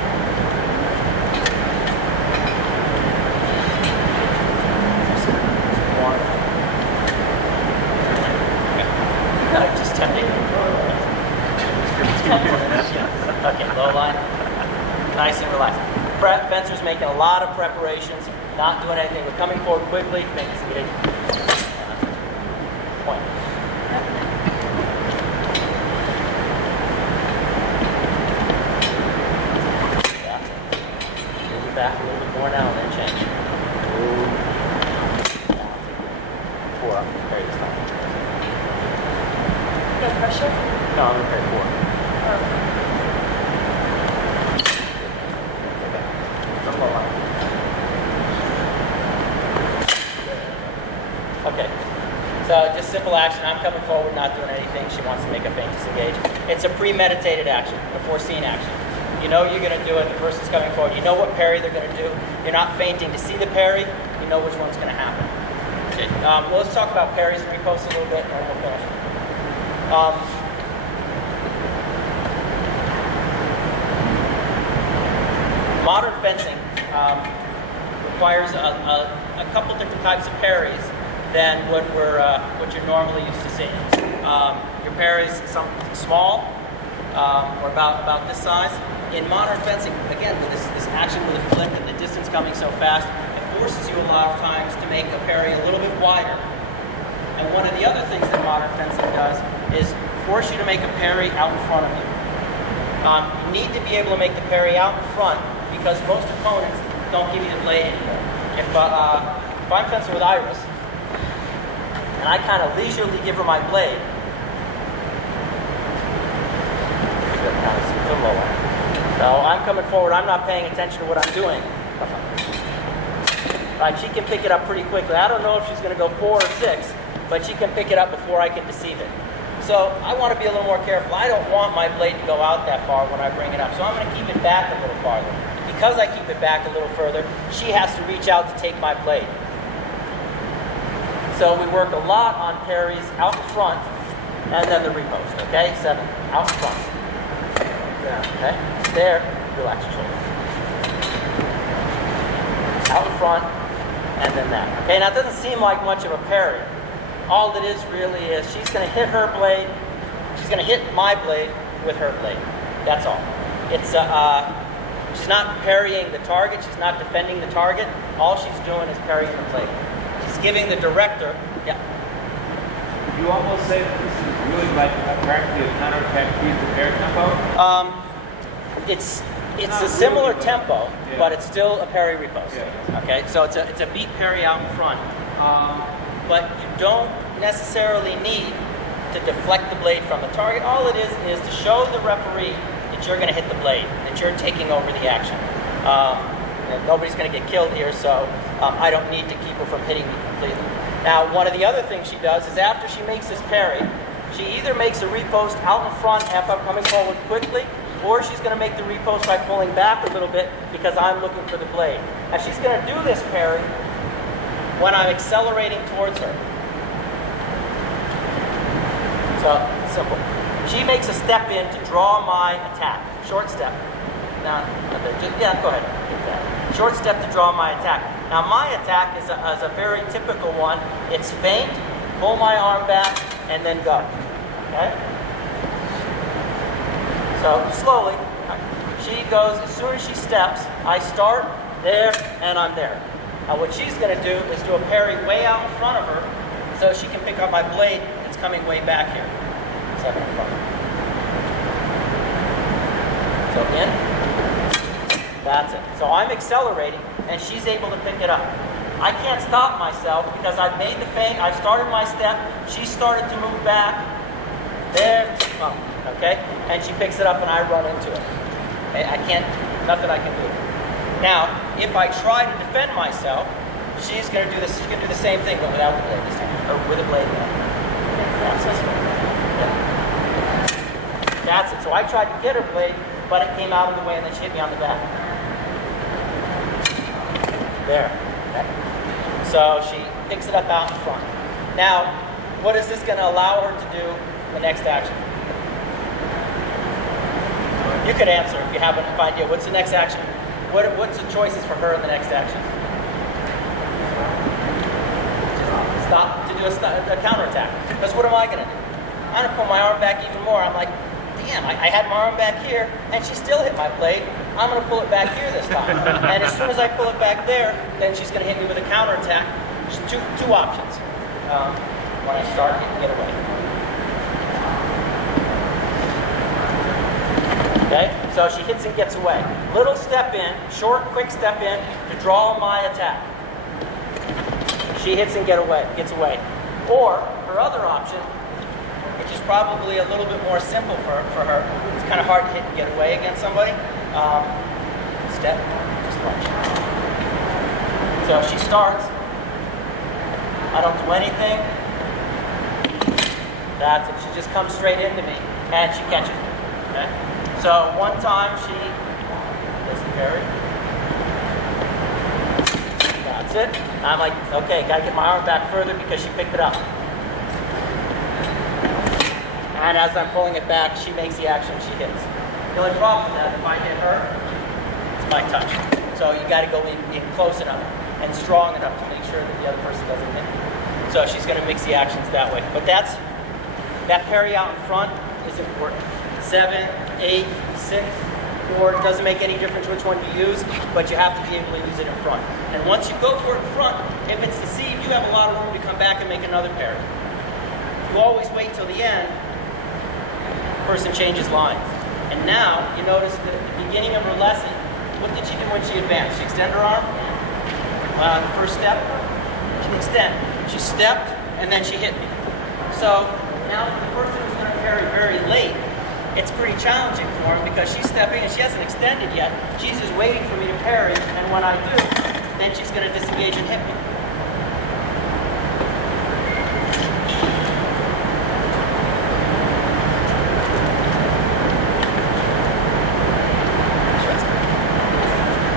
Just tempting. Okay, low line. Nice and relaxed. Fencer's making a lot of preparations, not doing anything. We're coming forward quickly, making some good point. That's it. Move it back a little bit more now and then change. Move. That's it. 4 up. Very good. no pressure? No, I'm going to carry 4. Okay. So just simple action. I'm coming forward, not doing anything. She wants to make a feint disengage. It's a premeditated action, a foreseen action. You know you're going to do it. The person's coming forward. You know what parry they're going to do. You're not feinting to see the parry. You know which one's going to happen. Okay. Well, let's talk about parries and riposts a little bit, and then we'll finish. Modern fencing requires a couple different types of parries than what you're normally used to seeing. Your parries, some small, or about this size. In modern fencing, again, with this action with a flip and the distance coming so fast, it forces you a lot of times to make a parry a little bit wider. And one of the other things that modern fencing does is force you to make a parry out in front of you. You need to be able to make the parry out in front because most opponents don't give you the blade anymore. If I'm fencing with Iris, and I kind of leisurely give her my blade, so I'm coming forward, I'm not paying attention to what I'm doing. Right, she can pick it up pretty quickly. I don't know if she's going to go 4 or 6, but she can pick it up before I can deceive it. So I want to be a little more careful. I don't want my blade to go out that far when I bring it up. So I'm going to keep it back a little farther. Because I keep it back a little further, she has to reach out to take my blade. So we work a lot on parries out front and then the riposte. Okay, 7 out front. Okay, there, relax your shoulders. Out front and then that. Okay, now it doesn't seem like much of a parry. All it is really is she's going to hit her blade, she's going to hit my blade with her blade. That's all. It's she's not parrying the target, she's not defending the target. All she's doing is parrying the blade. She's giving the director, yeah. You almost say that this is really like practically a counterattack to the air tempo? It's a similar tempo, but it's still a parry riposte. Yeah. Okay, so it's a beat parry out in front. But you don't necessarily need to deflect the blade from the target. All it is to show the referee that you're going to hit the blade, that you're taking over the action. Nobody's going to get killed here, so I don't need to keep her from hitting me completely. Now, one of the other things she does is after she makes this parry, she either makes a riposte out in front if I'm coming forward quickly, or she's going to make the riposte by pulling back a little bit because I'm looking for the blade. Now, she's going to do this parry when I'm accelerating towards her. So, simple. She makes a step in to draw my attack. Short step. Now, yeah, go ahead. Short step to draw my attack. Now, my attack is a very typical one. It's feint, pull my arm back, and then go. Okay? So, slowly, she goes, as soon as she steps, I start there, and I'm there. Now what she's going to do is do a parry way out in front of her so she can pick up my blade that's coming way back here. 7 in front. So in. That's it. So I'm accelerating and she's able to pick it up. I can't stop myself because I've made the feint, I've started my step, she started to move back. There, okay? And she picks it up and I run into it. Okay? I can't, nothing I can do. Now, if I try to defend myself, she's going to do this. She's going to do the same thing, but without the blade this time, or with a blade. That's it. So I tried to get her blade, but it came out of the way, and then she hit me on the back. There. Okay. So she picks it up out in front. Now, what is this going to allow her to do the next action? You could answer if you have an idea. What's the next action? What's the choices for her in the next action? Just stop to do a counterattack. Because what am I going to do? I'm going to pull my arm back even more. I'm like, damn, I had my arm back here, and she still hit my blade. I'm going to pull it back here this time. And as soon as I pull it back there, then she's going to hit me with a counterattack. There's two options when I start to get away. Okay, so she hits and gets away. Little step in, short, quick step in to draw my attack. She hits and gets away. Or her other option which is probably a little bit more simple for her. It's kind of hard to hit and get away against somebody. Step, just lunge. So she starts. I don't do anything. That's it. She just comes straight into me, and she catches me. Okay? So one time she does the parry. That's it. I'm like, okay, gotta get my arm back further because she picked it up. And as I'm pulling it back, she makes the action, she hits. The only problem with that, if I hit her, it's my touch. So you gotta go in close enough and strong enough to make sure that the other person doesn't hit. So she's gonna mix the actions that way. But that parry out in front is important. 7, 8, 6, 4, it doesn't make any difference which one you use, but you have to be able to use it in front. And once you go for it in front, if it's deceived, you have a lot of room to come back and make another parry. If you always wait till the end, the person changes lines. And now, you notice that at the beginning of her lesson, what did she do when she advanced? She extended her arm. First step, she extended. She stepped, and then she hit me. So now for the person who's going to parry very late, it's pretty challenging for him because she's stepping and she hasn't extended yet. She's just waiting for me to parry, and when I do, then she's going to disengage and hit me.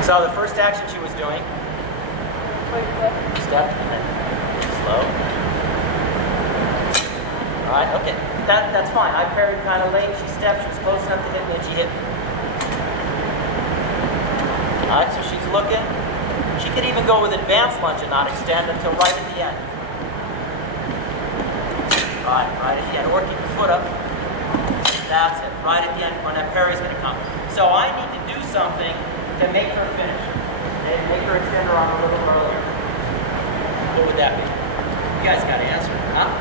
So the first action she was doing, step, and then slow. All right, okay, that's fine. I parried kind of late. She stepped, she was close enough to hit me, and she hit me. All right, so she's looking. She could even go with advanced lunge and not extend until right at the end. All right, right at the end, or keep your foot up. That's it, right at the end when that parry's gonna come. So I need to do something to make her finish. And make her extend her arm a little earlier. What would that be? You guys got to answer, huh?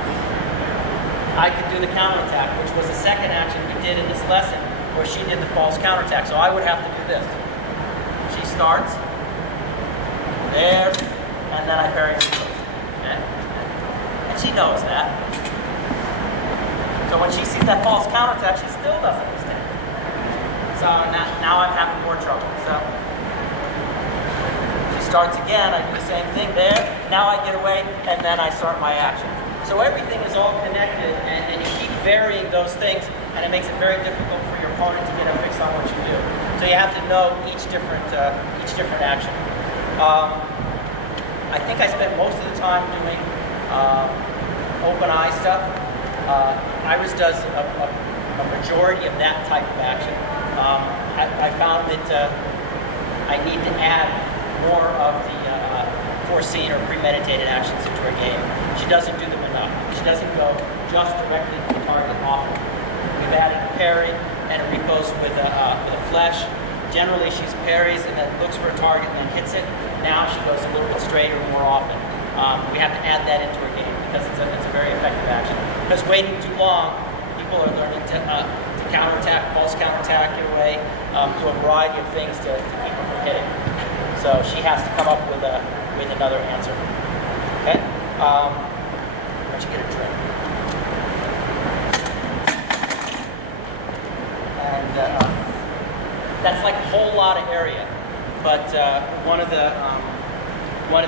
I could do the counterattack, which was the second action we did in this lesson, where she did the false counterattack. So I would have to do this. She starts, there, and then I parry her close. Okay? And she knows that. So when she sees that false counterattack, she still doesn't extend. So now I'm having more trouble. So she starts again, I do the same thing there. Now I get away, and then I start my action. So everything is all connected, and you keep varying those things, and it makes it very difficult for your opponent to get a fix on what you do. So you have to know each different action. I think I spent most of the time doing open eye stuff. Iris does a majority of that type of action. I found that I need to add more of the foreseen or premeditated actions into her game. She doesn't do them enough. She doesn't go just directly to the target often. We've added a parry and a repose with a flesh. Generally, she parries and then looks for a target and then hits it. Now she goes a little bit straighter more often. We have to add that into her game because it's a very effective action. Because waiting too long, people are learning to counterattack, false counterattack your way, do a variety of things to keep her from hitting. So she has to come up with another answer. Okay? Why don't you get a drink? And that's like a whole lot of area. But one of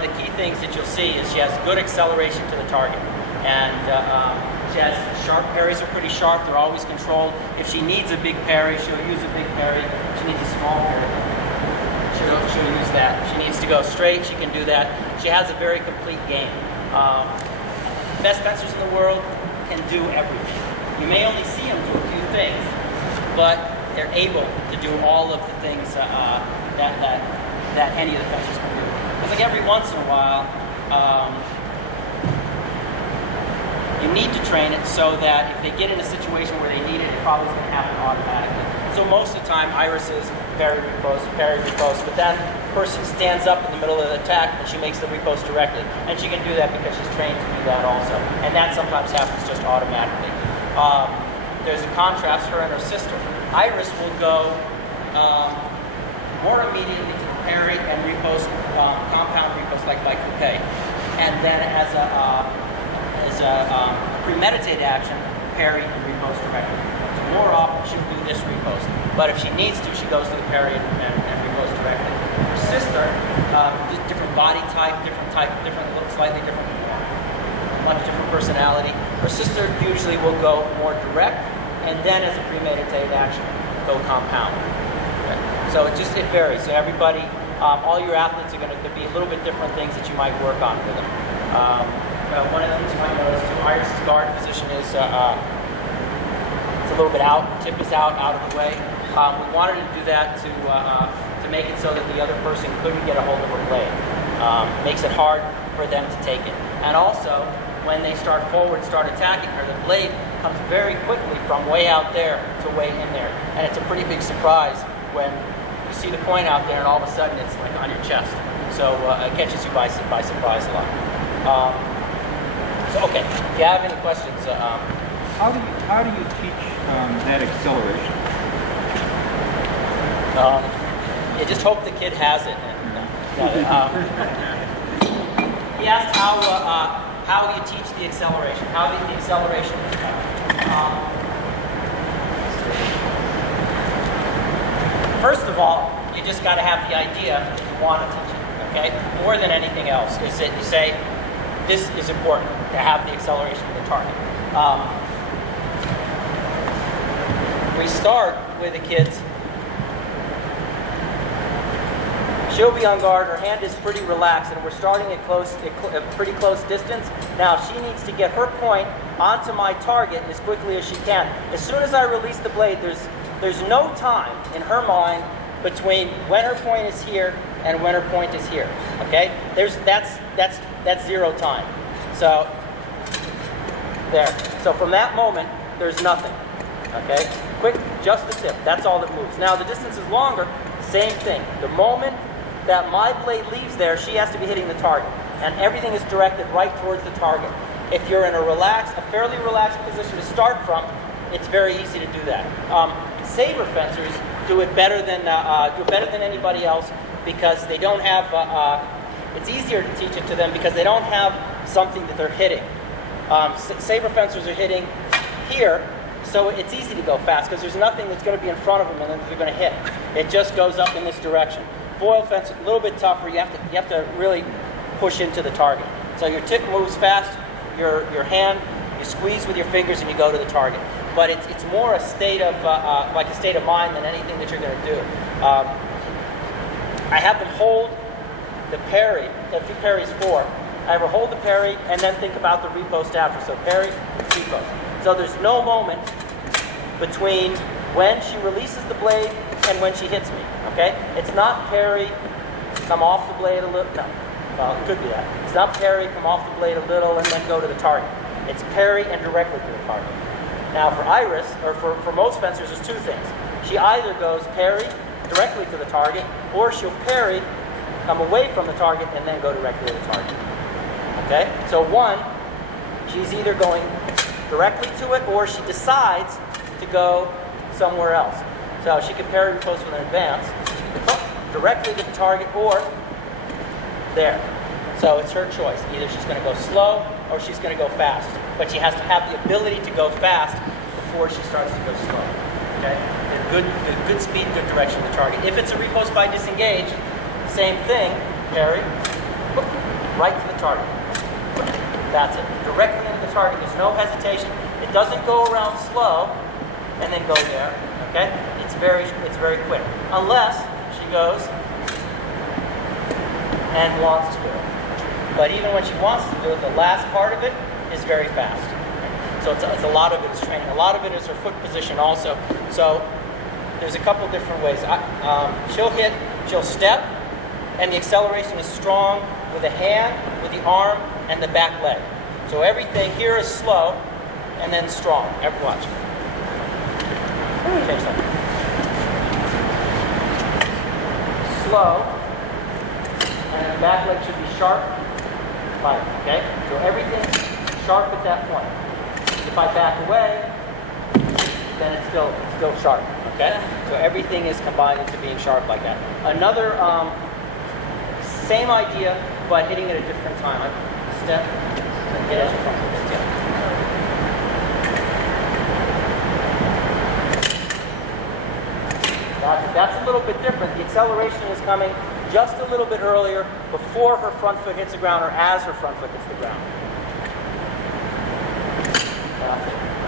the key things that you'll see is she has good acceleration to the target. And she has sharp parries, are pretty sharp, they're always controlled. If she needs a big parry, she'll use a big parry. If she needs a small parry, she'll use that. If she needs to go straight, she can do that. She has a very complete game. Best fencers in the world can do everything. You may only see them do a few things, but they're able to do all of the things that any of the fencers can do. It's like every once in a while, you need to train it so that if they get in a situation where they need it, it probably is going to happen automatically. So most of the time, Iris is parry, repose, but that person stands up in the middle of the attack and she makes the repose directly. And she can do that because she's trained to do that also. And that sometimes happens just automatically. There's a contrast, her and her sister. Iris will go more immediately to the parry and repose, compound repose like by coupe. And then as a premeditated action, parry and repost directly. So more often she'll do this repost. But if she needs to, she goes to the parry and repost directly. Her sister, just different body type, different look, slightly different, much different personality. Her sister usually will go more direct, and then as a premeditated action, go compound. Okay. So it varies. So everybody, all your athletes are going to be a little bit different things that you might work on for them. One of the things you might notice too, Iris' guard position is it's a little bit out, tip is out of the way. We wanted to do that to make it so that the other person couldn't get a hold of her blade. Makes it hard for them to take it. And also, when they start attacking her, the blade comes very quickly from way out there to way in there. And it's a pretty big surprise when you see the point out there and all of a sudden it's like on your chest. So it catches you by surprise a lot. So okay, if you have any questions. How do you teach that acceleration? You just hope the kid has it. He asked how you teach the acceleration. How the acceleration is done. First of all, you just got to have the idea that you want to teach it. Okay, more than anything else is that you say this is important to have the acceleration of the target. We start with the kids. She'll be on guard, her hand is pretty relaxed, and we're starting at a pretty close distance. Now she needs to get her point onto my target as quickly as she can. As soon as I release the blade, there's no time in her mind between when her point is here and when her point is here. Okay? That's zero time. So there. So from that moment, there's nothing. Okay? Quick, just the tip. That's all that moves. Now the distance is longer, same thing. The moment that my blade leaves there, she has to be hitting the target. And everything is directed right towards the target. If you're in a fairly relaxed position to start from, it's very easy to do that. Saber fencers do it better than anybody else because they don't have, it's easier to teach it to them because they don't have something that they're hitting. Saber fencers are hitting here, so it's easy to go fast because there's nothing that's going to be in front of them and then they're going to hit. It just goes up in this direction. Foil fence, a little bit tougher. You have to really push into the target. So your tip moves fast, your hand, you squeeze with your fingers and you go to the target. But it's more a state of like a state of mind than anything that you're going to do. I have them hold the parry. I have two parries for. I have her hold the parry and then think about the repost after. So parry, repost. So there's no moment between when she releases the blade and when she hits me. Okay? It's not parry, come off the blade a little. No. Well, it could be that. It's not parry, come off the blade a little, and then go to the target. It's parry and directly to the target. Now for Iris, or for most fencers, there's two things. She either goes parry directly to the target, or she'll parry, come away from the target, and then go directly to the target. Okay? So one, she's either going directly to it, or she decides to go somewhere else. So she can parry repost with an advance, directly to the target, or there. So it's her choice. Either she's going to go slow, or she's going to go fast. But she has to have the ability to go fast before she starts to go slow. Okay? Good speed, good direction of the target. If it's a repost by disengage, same thing. Parry, right to the target. That's it. Directly into the target. There's no hesitation. It doesn't go around slow and then go there. Okay? It's very quick. Unless she goes and wants to do it. But even when she wants to do it, the last part of it is very fast. So it's a lot of it is training. A lot of it is her foot position also. So there's a couple different ways. She'll hit, she'll step, and the acceleration is strong with the hand, with the arm, and the back leg. So everything here is slow and then strong. Watch. Change that. Slow, and the back leg should be sharp, light. Okay? So everything's sharp at that point. If I back away, then it's still sharp. Okay? So everything is combined into being sharp like that. Another same idea, but hitting at a different time. Step and hit it from the little bit different. The acceleration is coming just a little bit earlier before her front foot hits the ground or as her front foot hits the ground.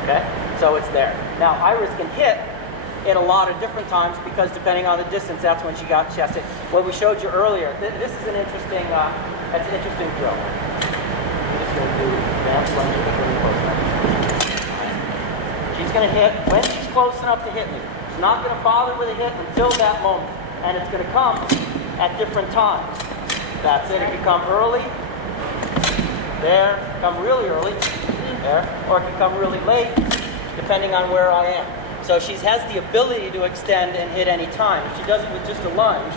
Okay? So it's there. Now, Iris can hit it a lot of different times because depending on the distance, that's when she got chested. What we showed you earlier, this is an interesting, that's an interesting drill. I'm just going to do advanced lunge with really close up. She's going to hit when she's close enough to hit me. She's not going to bother with a hit until that moment. And it's going to come at different times. That's it. It can come early, there, come really early, there, or it can come really late, depending on where I am. So she has the ability to extend and hit any time. If she does it with just a lunge,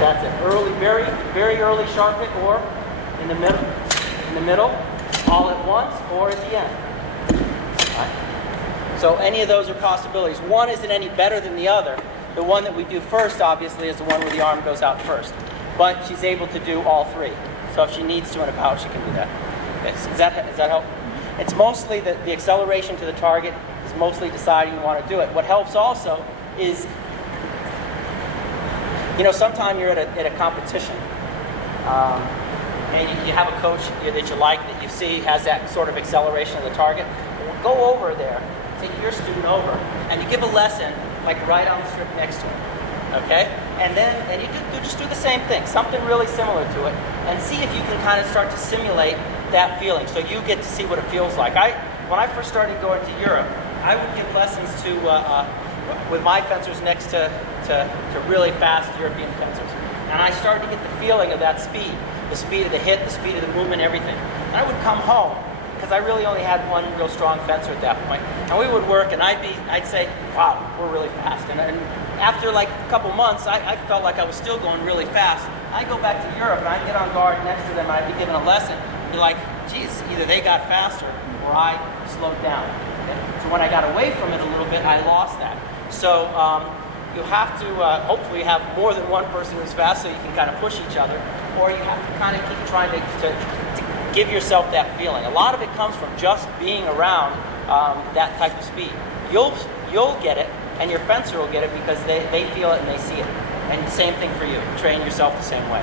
that's an early, very, very early sharp hit, or in the middle, all at once, or at the end. Right. So any of those are possibilities. One isn't any better than the other. The one that we do first, obviously, is the one where the arm goes out first. But she's able to do all three. So if she needs to in a pout, she can do that. Okay. Does that help? It's mostly the acceleration to the target is mostly deciding you want to do it. What helps also is, sometimes you're at a competition, and you have a coach that you like, that you see has that sort of acceleration of the target. Go over there, take your student over, and you give a lesson like right on the strip next to him. Okay? And you just do the same thing, something really similar to it, and see if you can kind of start to simulate that feeling, so you get to see what it feels like. When I first started going to Europe, I would give lessons with my fencers next to really fast European fencers, and I started to get the feeling of that speed, the speed of the hit, the speed of the movement, everything. And I would come home, because I really only had one real strong fencer at that point, and we would work, and I'd say, wow, we're really fast. And after like a couple months, I felt like I was still going really fast. I'd go back to Europe, and I'd get on guard next to them, and I'd be giving a lesson, and be like, geez, either they got faster, or I slowed down. Okay? So when I got away from it a little bit, I lost that. So you have to hopefully have more than one person who's fast, so you can kind of push each other, or you have to kind of keep trying to give yourself that feeling. A lot of it comes from just being around that type of speed. You'll get it, and your fencer will get it because they feel it and they see it. And the same thing for you. Train yourself the same way.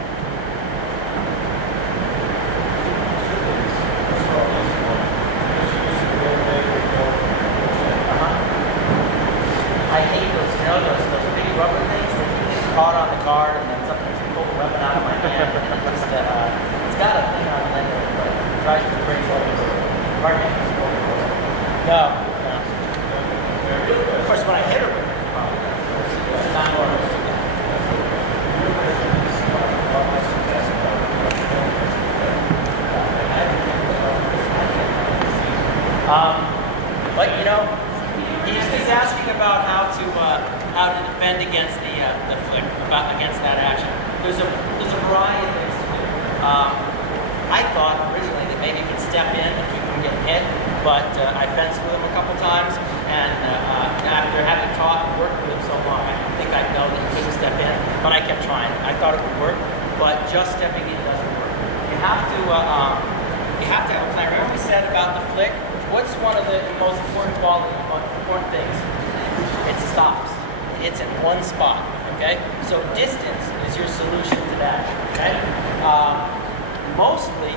I hate those big rubber things that you get caught on the card, and then sometimes you pull the weapon out of my hand, and it's got a thing on the end of it, but it tries to break all the pardon me? No. Of course, when I hit her with it, it's not more. But he's asking about how to defend against the flick, against that action. There's a variety of things to do. I thought originally that maybe you could step in and keep him getting hit, but I fenced with him a couple times, and after having taught and worked with him so long, I think I know that he would step in, but I kept trying. I thought it would work, but just stepping in doesn't work. You have to have a plan. Remember we said about the flick? What's one of the most important things? It stops. It's in one spot. Okay? So distance is your solution to that. Okay? Mostly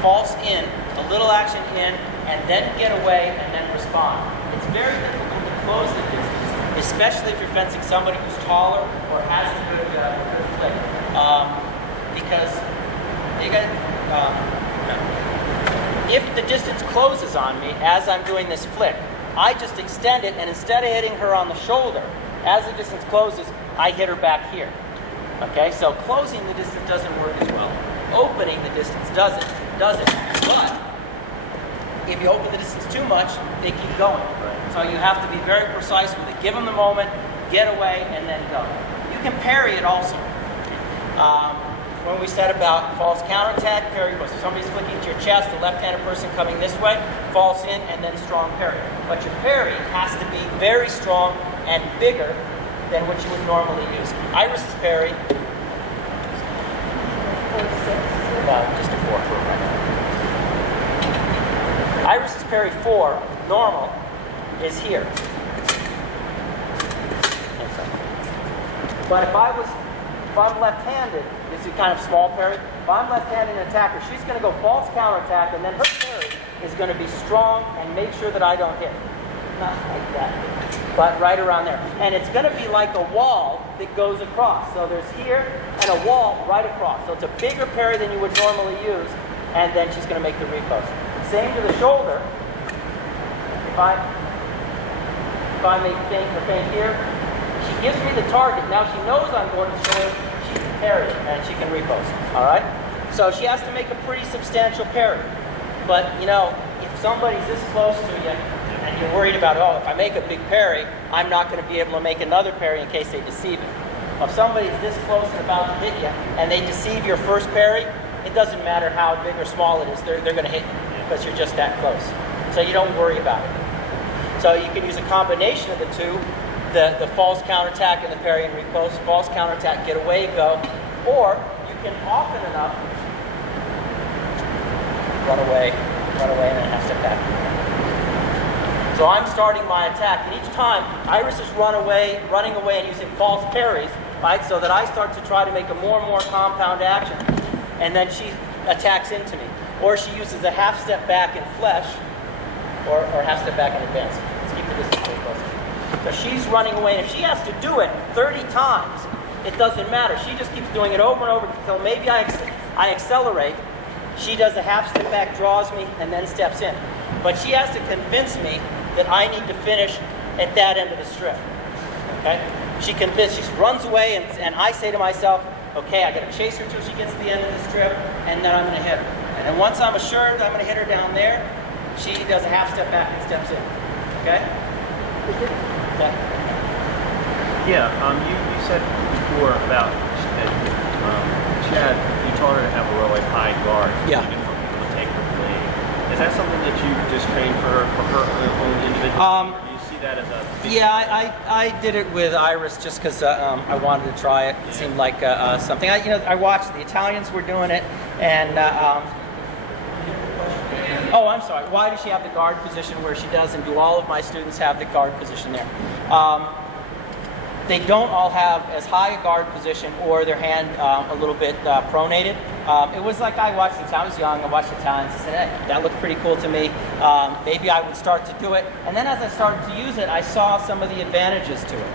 false in, a little action in, and then get away and then respond. It's very difficult to close the distance, especially if you're fencing somebody who's taller or has a good flick, because you got. If the distance closes on me as I'm doing this flick, I just extend it, and instead of hitting her on the shoulder, as the distance closes, I hit her back here. Okay, so closing the distance doesn't work as well. Opening the distance does it. But if you open the distance too much, they keep going. So you have to be very precise with it. Give them the moment, get away, and then go. You can parry it also. When we said about false counterattack, parry was if somebody's flicking to your chest, the left-handed person coming this way, false in, and then strong parry. But your parry has to be very strong and bigger than what you would normally use. Iris's parry, just a 4 for right now. Iris's parry 4, normal, is here. But if I'm left-handed, this is kind of small parry. If I'm left-handed and attacker, she's going to go false counterattack, and then her parry is going to be strong and make sure that I don't hit. Not like that, but right around there. And it's going to be like a wall that goes across. So there's here and a wall right across. So it's a bigger parry than you would normally use, and then she's going to make the repost. Same to the shoulder. If I make the feint here, she gives me the target. Now she knows I'm going to shoulder. She can parry and she can repost. All right. So she has to make a pretty substantial parry. But you know, if somebody's this close to you and you're worried about, oh, if I make a big parry, I'm not going to be able to make another parry in case they deceive it. If somebody's this close and about to hit you and they deceive your first parry, it doesn't matter how big or small it is. They're going to hit you because you're just that close. So you don't worry about it. So you can use a combination of the two. The false counterattack and the parry and repost. False counterattack, get away, go. Or you can often enough run away, and then half step back. So I'm starting my attack, and each time Iris is running away and using false parries, right? So that I start to try to make a more and more compound action, and then she attacks into me. Or she uses a half step back in flesh, or half step back in advance. Let's keep the distance very close. So she's running away, and if she has to do it 30 times, it doesn't matter. She just keeps doing it over and over until maybe I accelerate. She does a half step back, draws me, and then steps in. But she has to convince me that I need to finish at that end of the strip. Okay? She runs away, and I say to myself, okay, I got to chase her till she gets to the end of the strip, and then I'm going to hit her. And then once I'm assured that I'm going to hit her down there, she does a half step back and steps in. Okay? Yeah, you said before about that Chad, you taught her to have a really high guard. Yeah. Even for people to take her blade. Is that something that you just trained for her own individual? Do you see that as a big I did it with Iris just because I wanted to try it. It seemed like something. I watched the Italians were doing it, and oh, I'm sorry. Why does she have the guard position where she does, and do all of my students have the guard position there? They don't all have as high a guard position or their hand a little bit pronated. It was like I watched I was young, I watched Italians and said, hey, that looked pretty cool to me. Maybe I would start to do it. And then as I started to use it, I saw some of the advantages to it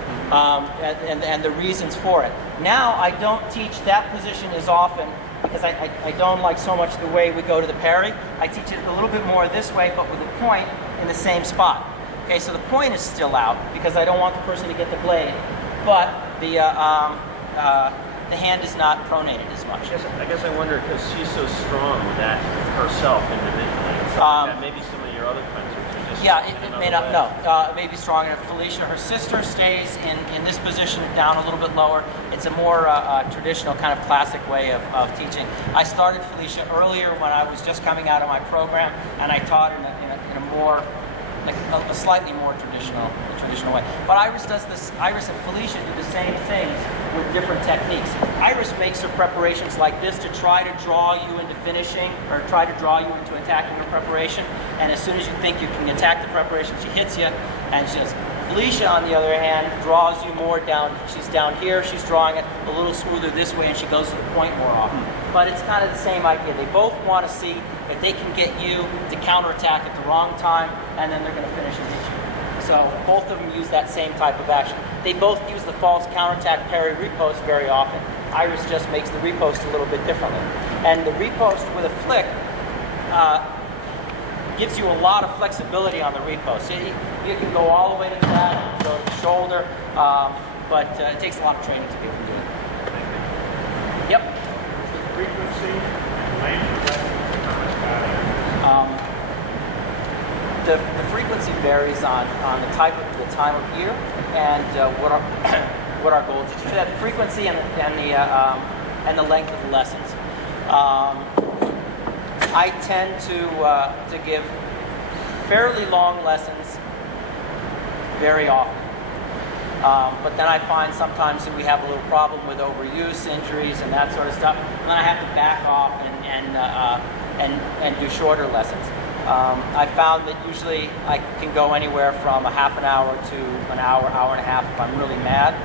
and the reasons for it. Now I don't teach that position as often because I don't like so much the way we go to the parry. I teach it a little bit more this way, but with a point in the same spot. Okay, so the point is still out because I don't want the person to get the blade, but the hand is not pronated as much. I guess I wonder, because she's so strong with that herself individually, and stuff like that, maybe some of your other friends are just it may not. No, it may be strong enough. Felicia, her sister, stays in this position down a little bit lower. It's a more traditional kind of classic way of teaching. I started Felicia earlier when I was just coming out of my program, and I taught in a more like a slightly more traditional way. But Iris does this. Iris and Felicia do the same things with different techniques. Iris makes her preparations like this to try to draw you into finishing, or try to draw you into attacking her preparation. And as soon as you think you can attack the preparation, she hits you, and she does. Felicia, on the other hand, draws you more down. She's down here. She's drawing it a little smoother this way, and she goes to the point more often. But it's kind of the same idea. They both want to see if they can get you to counterattack at the wrong time, and then they're going to finish and hit you. So both of them use that same type of action. They both use the false counterattack parry repost very often. Iris just makes the repost a little bit differently. And the repost with a flick gives you a lot of flexibility on the repost. You can go all the way to the back, you can go to the shoulder, but it takes a lot of training to be able to do it. Yep. Frequency, length, how much value? The frequency varies on the time of year and what our goals is. The frequency and the length of the lessons. I tend to give fairly long lessons very often. But then I find sometimes that we have a little problem with overuse, injuries, and that sort of stuff. And then I have to back off and do shorter lessons. I found that usually I can go anywhere from a half an hour to an hour, hour and a half if I'm really mad.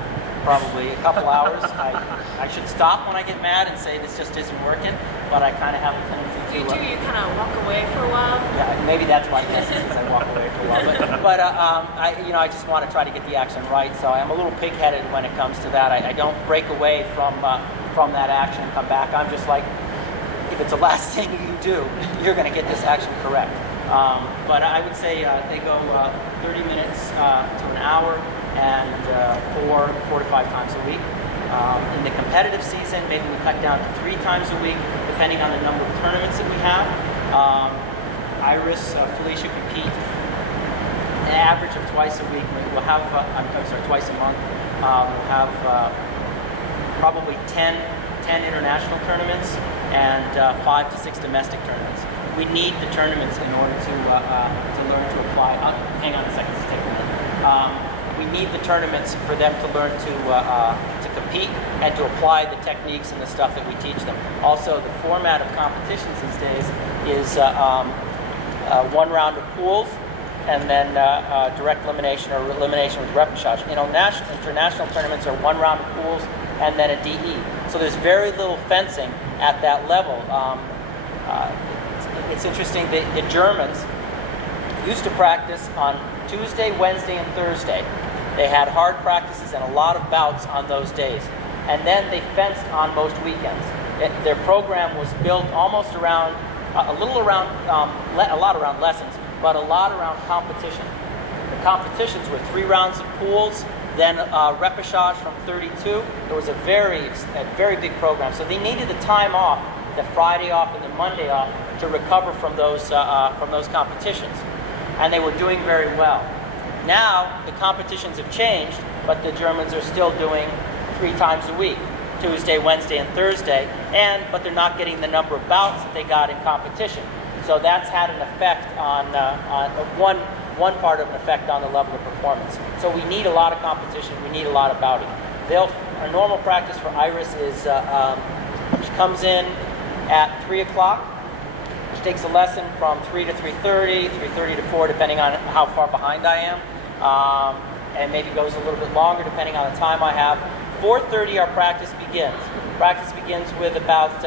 Probably a couple hours. I should stop when I get mad and say this just isn't working, but I kind of have a tendency to... You kind of walk away for a while? Yeah, maybe that's why I walk away for a while. But I just want to try to get the action right, so I'm a little pig-headed when it comes to that. I don't break away from that action and come back. I'm just like, if it's the last thing you do, you're going to get this action correct. But I would say they go 30 minutes to an hour and 4 to 5 times a week. In the competitive season, maybe we cut down to 3 times a week, depending on the number of tournaments that we have. Iris, Felicia compete an average of twice a week. We'll have, twice a month. We'll have probably 10 international tournaments and 5 to 6 domestic tournaments. We need the tournaments in order to learn to apply. Hang on a second, just take a minute. We need the tournaments for them to learn to compete and to apply the techniques and the stuff that we teach them. Also, the format of competitions these days is 1 round of pools and then direct elimination or elimination with repechage. International tournaments are 1 round of pools and then a DE. So there's very little fencing at that level. It's interesting, the Germans used to practice on Tuesday, Wednesday, and Thursday. They had hard practices and a lot of bouts on those days. And then they fenced on most weekends. Their program was built almost around, a lot around lessons, but a lot around competition. The competitions were 3 rounds of pools, then repechage from 32. It was a very big program. So they needed the time off, the Friday off and the Monday off, to recover from those competitions. And they were doing very well. Now, the competitions have changed, but the Germans are still doing 3 times a week, Tuesday, Wednesday, and Thursday, but they're not getting the number of bouts that they got in competition. So that's had an effect on one part of an effect on the level of performance. So we need a lot of competition, we need a lot of bouting. Our normal practice for Iris is she comes in at 3 o'clock. She takes a lesson from 3 to 3:30, 3:30 to 4, depending on how far behind I am, and maybe goes a little bit longer depending on the time I have. 4:30 our practice begins. Practice begins with about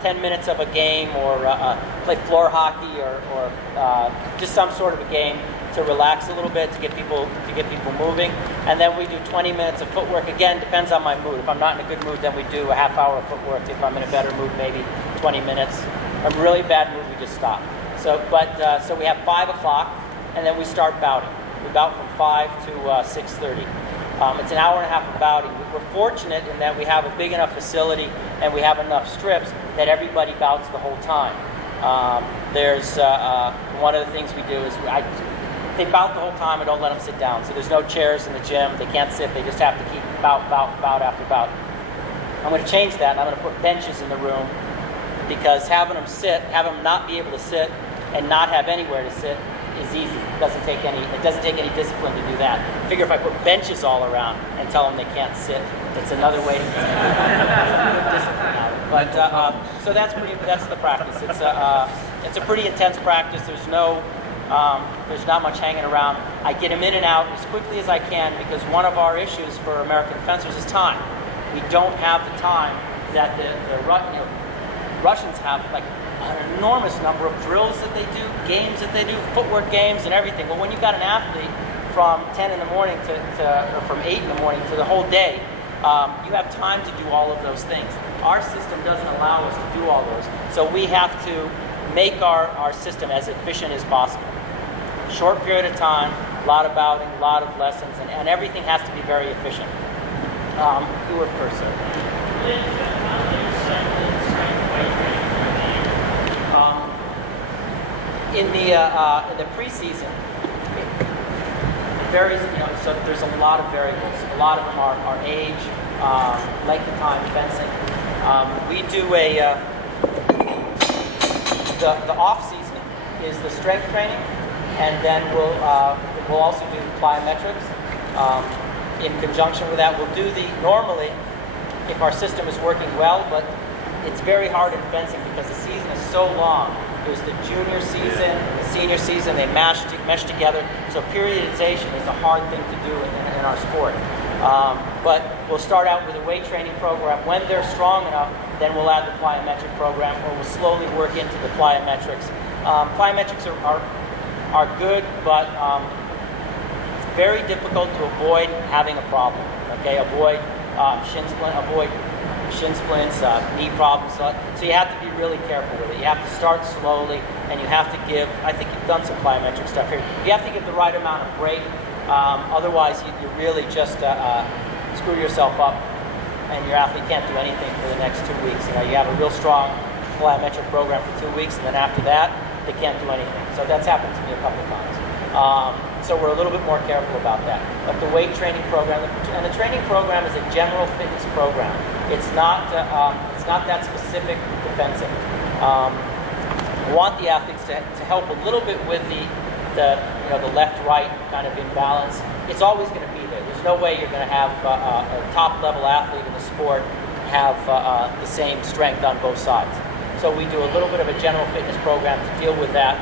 10 minutes of a game, or play floor hockey, or just some sort of a game to relax a little bit, to get people moving. And then we do 20 minutes of footwork. Again, depends on my mood. If I'm not in a good mood, then we do a half hour of footwork. If I'm in a better mood, maybe 20 minutes. If I'm really bad mood, we just stop. So we have 5 o'clock, and then we start bouting. We bout from 5 to 6:30. It's an hour and a half of bouting. We're fortunate in that we have a big enough facility and we have enough strips that everybody bouts the whole time. There's one of the things we do is they bout the whole time. I don't let them sit down. So there's no chairs in the gym. They can't sit. They just have to keep bout after bout. I'm going to change that, and I'm going to put benches in the room, because having them not be able to sit and not have anywhere to sit is easy. It doesn't take any discipline to do that. I figure if I put benches all around and tell them they can't sit, it's another way to get discipline out of it. But so that's the practice. It's a pretty intense practice. There's not much hanging around. I get them in and out as quickly as I can, because one of our issues for American fencers is time. We don't have the time that the Russians have, like an enormous number of drills that they do, games that they do, footwork games and everything. Well, when you've got an athlete from 10 in the morning or from 8 in the morning to the whole day, you have time to do all of those things. Our system doesn't allow us to do all those. So we have to make our system as efficient as possible. Short period of time, a lot of bouting, a lot of lessons, and everything has to be very efficient. You were first, sir. In the preseason, it varies. So there's a lot of variables. A lot of them are age, length of time, fencing. We do the off season is the strength training, and then we'll also do plyometrics. In conjunction with that, we'll do normally, if our system is working well, but it's very hard in fencing because the season is so long There's the junior season, the senior season. They mesh together. So periodization is a hard thing to do in our sport. But we'll start out with a weight training program. When they're strong enough, then we'll add the plyometric program, or we'll slowly work into the plyometrics. Plyometrics are good, but very difficult to avoid having a problem. Okay, avoid shin splints, knee problems. So you have to be really careful with it. You have to start slowly, and you have to give. I think you've done some plyometric stuff here. You have to give the right amount of break. Otherwise, you really just screw yourself up, and your athlete can't do anything for the next 2 weeks. You have a real strong plyometric program for 2 weeks, and then after that, they can't do anything. So that's happened to me a couple of times. So we're a little bit more careful about that. But the weight training program, and the training program is a general fitness program. It's not that specific defensive. We want the athletes to help a little bit with the left-right kind of imbalance. It's always going to be there. There's no way you're going to have a top-level athlete in the sport have the same strength on both sides. So we do a little bit of a general fitness program to deal with that,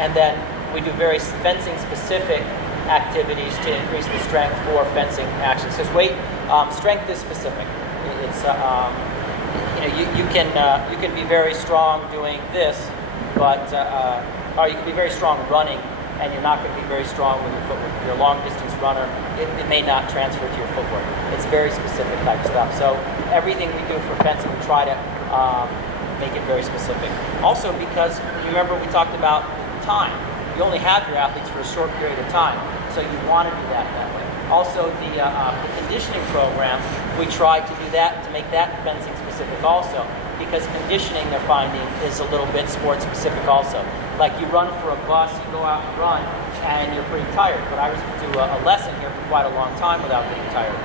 and then we do very fencing-specific activities to increase the strength for fencing actions. Because strength is specific. It's you can be very strong doing this, but or you can be very strong running, and you're not going to be very strong with your footwork. If you're a long-distance runner, it may not transfer to your footwork. It's very specific type stuff. So everything we do for fencing, we try to make it very specific. Also, because remember we talked about time. You only have your athletes for a short period of time, so you want to do that way. Also, the conditioning program, we try to do that, to make that fencing specific also, because conditioning, they're finding, is a little bit sport specific also. Like you run for a bus, you go out and run, and you're pretty tired. But I was to do a lesson here for quite a long time without getting tired.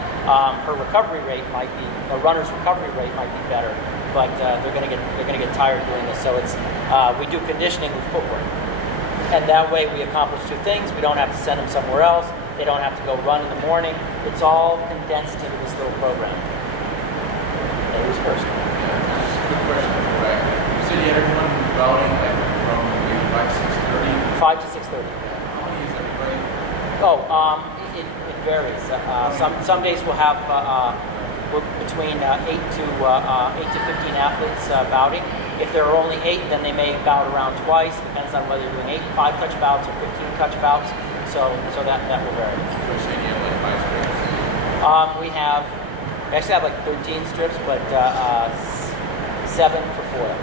Her recovery rate might be, a runner's recovery rate might be better, but they're going to get tired doing this. So it's we do conditioning with footwork. And that way we accomplish two things. We don't have to send them somewhere else. They don't have to go run in the morning. It's all condensed into this little program. Who's first? Good question. You said you had everyone routing like from maybe 5 to 6:30? 5 to 6:30. How many is everybody? It varies. Some days we'll have we're between 8 to 15 athletes bouting. If there are only 8, then they may bout around twice. Depends on whether you're doing 5-touch bouts or 15-touch bouts. So that will vary. So you're saying you have like 5 strips? We actually have like 13 strips, but 7 for 4.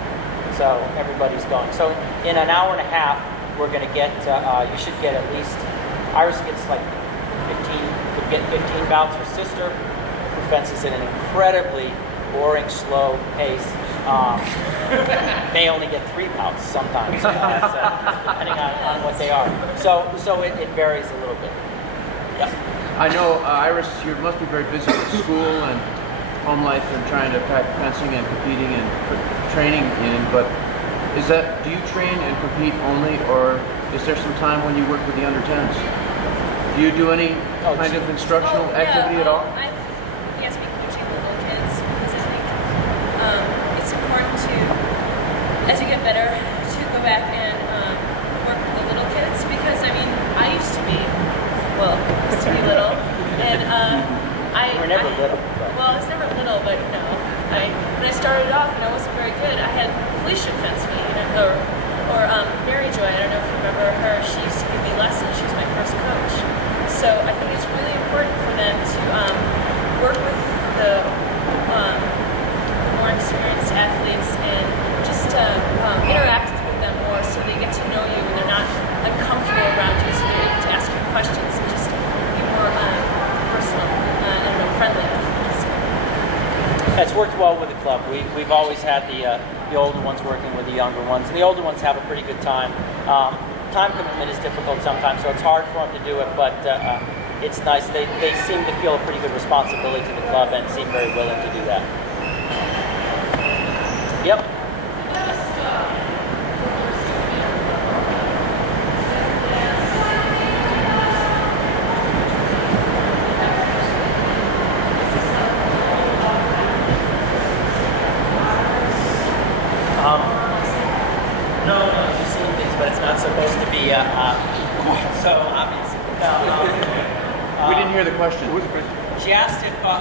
So everybody's going. So in an hour and a half, we're going to get. You should get at least. Iris gets like 15. Could get 15 bouts. Her sister fences at an incredibly boring, slow pace. May only get 3 bouts sometimes, so depending on what they are. So it varies a little bit. Yep. I know, Iris, you must be very busy with school and home life and trying to pack fencing and competing and training in, but do you train and compete only, or is there some time when you work with the under-10s? Do you do any kind of instructional activity at all? Yes, we coaching the little kids because I think it's important to, as you get better, to go back and work with the little kids because I used to be little, and We're never little. Well, I was never little, but when I started off and I wasn't very good, I had Felicia fence me, or Mary Joy. I don't know if you remember her. She used to give me lessons. She was my first coach. So I think it's really important for them to work with the more experienced athletes and just interact with them more so they get to know you and they're not uncomfortable around you, so they're able to ask you questions and just be more personal and friendly. It's worked well with the club. We've always had the older ones working with the younger ones. And the older ones have a pretty good time. Time commitment is difficult sometimes, so it's hard for them to do it, but it's nice. They seem to feel a pretty good responsibility to the club and seem very willing to do that. Yep. No. hear the question. She asked if the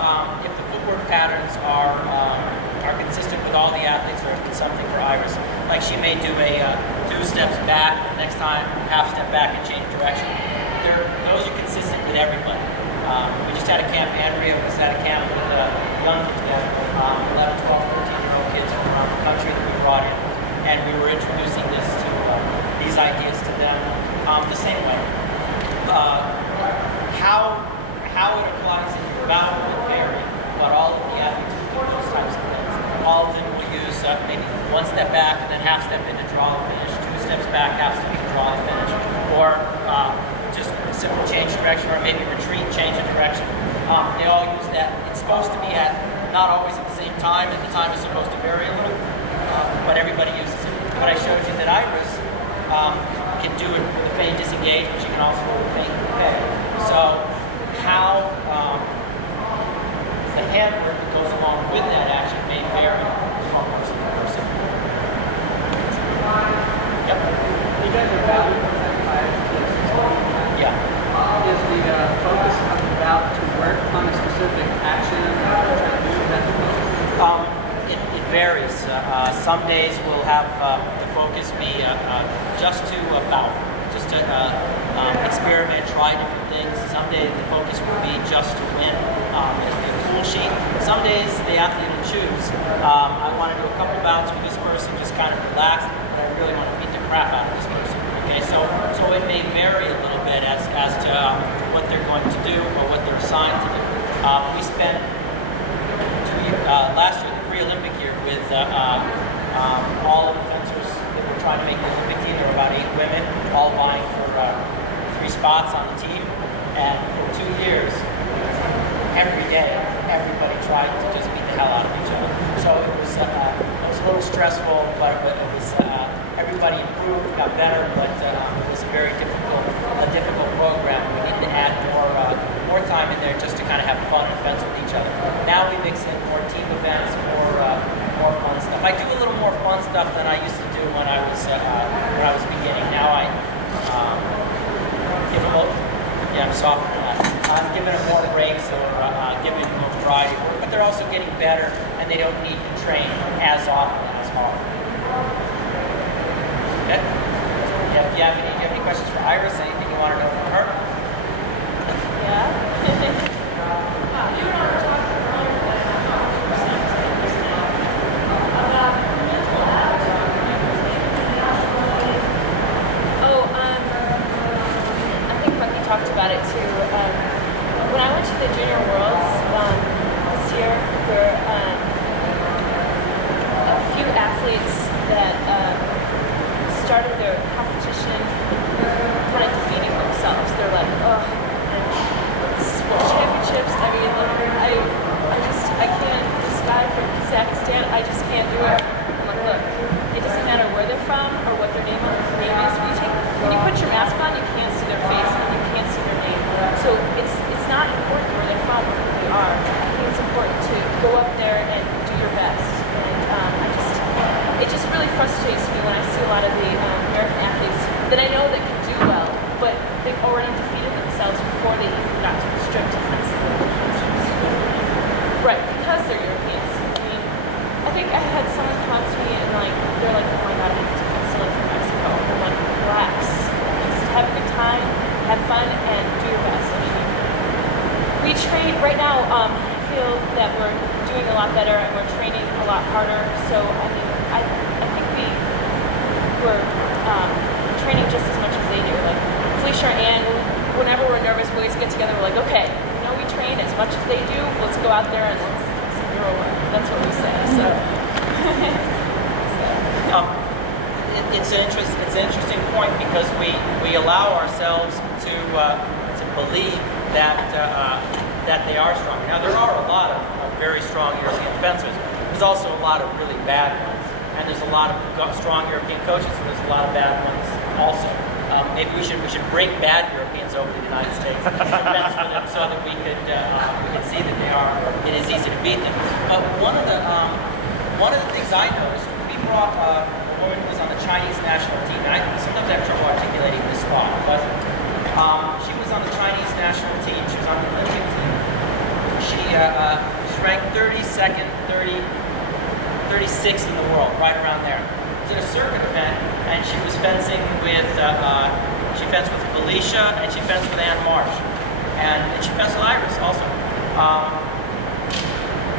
footwork patterns are consistent with all the athletes, or if it's something for Iris. Like she may do a 2 steps back, next time half step back and change direction. Those are consistent with everybody. We just had a camp, Andrea was at a camp with young kids, 11, 12, 13-year-old kids from around the country that we brought in, and we were introducing these ideas to them the same way. How it applies in your bout will vary, but all of the athletes will do those types of things. All of them will use maybe 1 step back and then half step in to draw the finish, 2 steps back, half step to draw the finish, or just simple change direction, or maybe retreat, change of direction. They all use that. It's supposed to be at not always at the same time, and the time is supposed to vary a little, but everybody uses it. But I showed you that Iris can do it with a feint disengage, but she can also do a feint peg. So how the handwork that goes along with that action may vary from person to person. Yep. You guys are valued at 5 Yeah. Is the focus of the bout to work on a specific action that we're trying to do? That's the focus? It varies. Some days we'll have the focus be just to bout, just to experiment, try different things. Some days the focus will be just to win. It'll be a cool sheet. Some days the athlete will choose. I want to do a couple bouts with this person, just kind of relax, but I really want to beat the crap out of this person. Okay, so it may vary a little bit as to what they're going to do or what they're assigned to do. We spent last year, the pre-Olympic year, with all of the fencers that were trying to make the Olympic team. There were about 8 women, all vying for 3 spots on the team. And for 2 years, every day, everybody tried to just beat the hell out of each other. So it was a little stressful, but it was everybody improved, got better, but it was a very difficult program. We needed to add more time in there just to kind of have fun and fence with each other. Now we mix in more team events, more fun stuff. I do a little more fun stuff than I used to do when I was beginning. Now I give them I'm softer than that. I'm giving them more breaks or giving them more variety, but they're also getting better, and they don't need to train as often as hard. Okay? Do you have any questions for Iris? Anything you want to know from her? Yeah. You and I were talking earlier about mental I think Bucky talked about it too. When I went to the Junior Worlds this year, there were a few athletes that started their competition kind of defeating themselves. They're like, oh, World Championships, I mean, I can't, this guy from Kazakhstan, I just can't do it. I'm like, look, it doesn't matter where they're from or what their name is. When you put your mask on, you can't see their face and you can't see their name. So it's not important where they're from or who they are. I think it's important to go up there and do your best. And it just really frustrates me when I see a lot of the American athletes that I know that can do well, but they've already defeated themselves before they even got to the strip to fence the right, because they're Europeans. I mean, I think I had someone come to me and they're like, oh my god, I have to fence someone from Mexico. I'm like, relax. Just have a good time, have fun, and do your best. I mean, we train right now. I feel that we're doing a lot better and we're training a lot harder. So I mean, I think we're training just as much as they do. Like Felicia and whenever we're nervous, we always get together. We're like, okay, we train as much as they do. Let's go out there and let's zero work. That's what we say. So. It's an interesting point because we allow ourselves to believe that they are strong. Now there are a lot of very strong European fencers. There's also a lot of really bad ones, and there's a lot of strong European coaches, and there's a lot of bad ones also. Maybe we should bring bad Europeans over to the United States and fence with them so that we could see that it is easy to beat them. But one of the things I noticed, we brought a woman who was on the Chinese national team, and sometimes I have trouble articulating this thought, but she was was on the Chinese national team. She was on the Olympic team. She ranked 32nd, 36th in the world, right around there. She did a circuit event, and she was fencing with, she fenced with Felicia, and she fenced with Ann Marsh. And she fenced with Iris also.